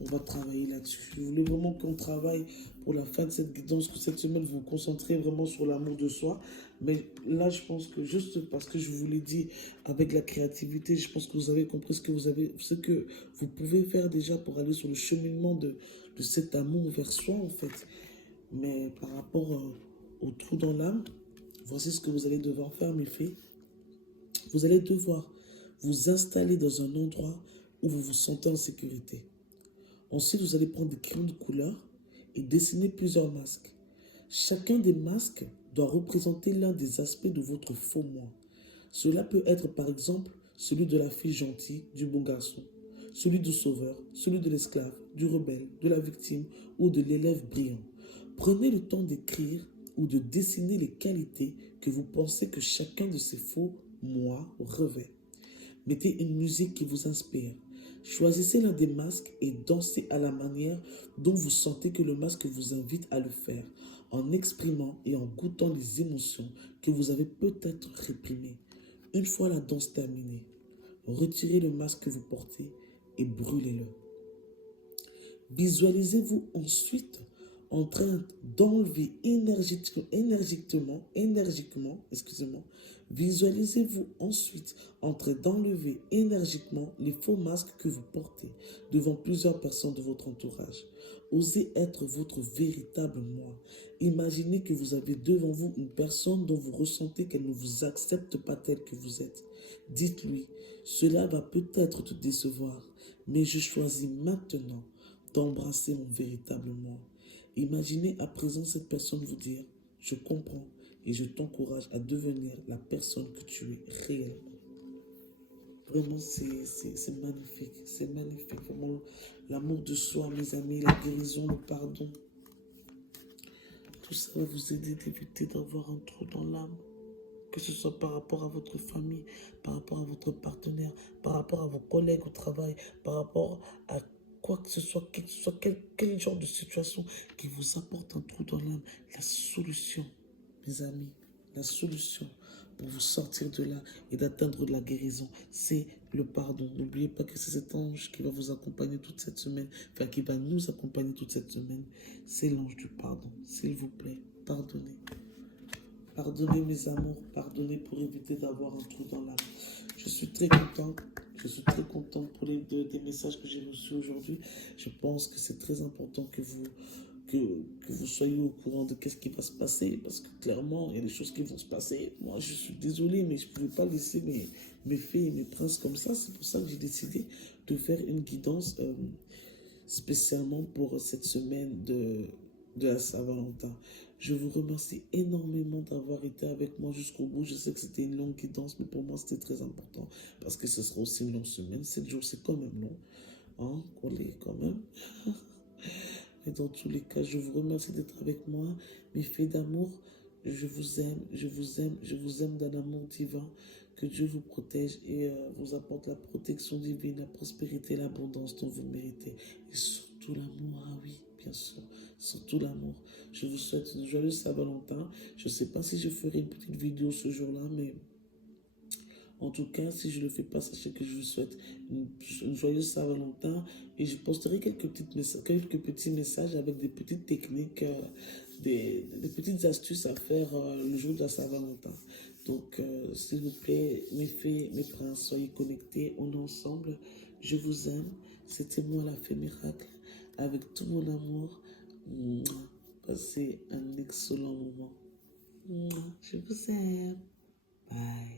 On va travailler là-dessus. Je voulais vraiment qu'on travaille pour la fin de cette guidance, que cette semaine, vous vous concentrez vraiment sur l'amour de soi. Mais là, je pense que juste parce que je vous l'ai dit avec la créativité, je pense que vous avez compris ce que vous pouvez faire déjà pour aller sur le cheminement de cet amour vers soi, en fait. Mais par rapport au trou dans l'âme, voici ce que vous allez devoir faire, mes filles. Vous allez devoir vous installer dans un endroit où vous vous sentez en sécurité. Ensuite, vous allez prendre des crayons de couleur et dessiner plusieurs masques. Chacun des masques doit représenter l'un des aspects de votre faux moi. Cela peut être par exemple celui de la fille gentille, du bon garçon, celui du sauveur, celui de l'esclave, du rebelle, de la victime ou de l'élève brillant. Prenez le temps d'écrire ou de dessiner les qualités que vous pensez que chacun de ces faux moi revêt. Mettez une musique qui vous inspire. Choisissez l'un des masques et dansez à la manière dont vous sentez que le masque vous invite à le faire, en exprimant et en goûtant les émotions que vous avez peut-être réprimées. Une fois la danse terminée, retirez le masque que vous portez et brûlez-le. Visualisez-vous ensuite en train d'enlever énergiquement, visualisez-vous ensuite en train d'enlever énergiquement les faux masques que vous portez devant plusieurs personnes de votre entourage. Osez être votre véritable moi. Imaginez que vous avez devant vous une personne dont vous ressentez qu'elle ne vous accepte pas tel que vous êtes. Dites-lui, cela va peut-être te décevoir, mais je choisis maintenant d'embrasser mon véritable moi. Imaginez à présent cette personne vous dire, je comprends et je t'encourage à devenir la personne que tu es réellement. Vraiment, c'est magnifique, c'est magnifique. Vraiment, l'amour de soi, mes amis, la guérison, le pardon. Tout ça va vous aider d'éviter d'avoir un trou dans l'âme. Que ce soit par rapport à votre famille, par rapport à votre partenaire, par rapport à vos collègues au travail, par rapport à quoi que ce soit, quel genre de situation qui vous apporte un trou dans l'âme. La solution, mes amis, la solution pour vous sortir de là et d'atteindre de la guérison, c'est le pardon. N'oubliez pas que c'est cet ange qui va vous accompagner toute cette semaine, enfin qui va nous accompagner toute cette semaine. C'est l'ange du pardon. S'il vous plaît, pardonnez. Pardonnez mes amours, pardonnez pour éviter d'avoir un trou dans l'âme. Je suis très content. Je suis très content pour les des messages que j'ai reçus aujourd'hui. Je pense que c'est très important que vous soyez au courant de ce qui va se passer. Parce que clairement, il y a des choses qui vont se passer. Moi, je suis désolé, mais je ne pouvais pas laisser mes fées et mes princes comme ça. C'est pour ça que j'ai décidé de faire une guidance spécialement pour cette semaine de la Saint-Valentin. Je vous remercie énormément d'avoir été avec moi jusqu'au bout. Je sais que c'était une longue guidance, mais pour moi, c'était très important parce que ce sera aussi une longue semaine. 7 jours, c'est quand même long. Hein, collé quand même. Mais dans tous les cas, je vous remercie d'être avec moi. Mes filles d'amour, je vous aime, je vous aime, je vous aime d'un amour divin. Que Dieu vous protège et vous apporte la protection divine, la prospérité, l'abondance dont vous méritez. Et surtout l'amour, ah oui, bien sûr, surtout l'amour. Je vous souhaite une joyeuse Saint-Valentin. Je ne sais pas si je ferai une petite vidéo ce jour-là, mais En tout cas, si je ne le fais pas, sachez que je vous souhaite une joyeuse Saint-Valentin et je posterai quelques petits messages avec des petites techniques, des petites astuces à faire le jour de la Saint-Valentin. Donc, s'il vous plaît, mes fées, mes princes, soyez connectés, on est ensemble. Je vous aime. C'était moi la fée miracle. Avec tout mon amour. Mouah. Passez un excellent moment. Mouah. Je vous aime. Bye.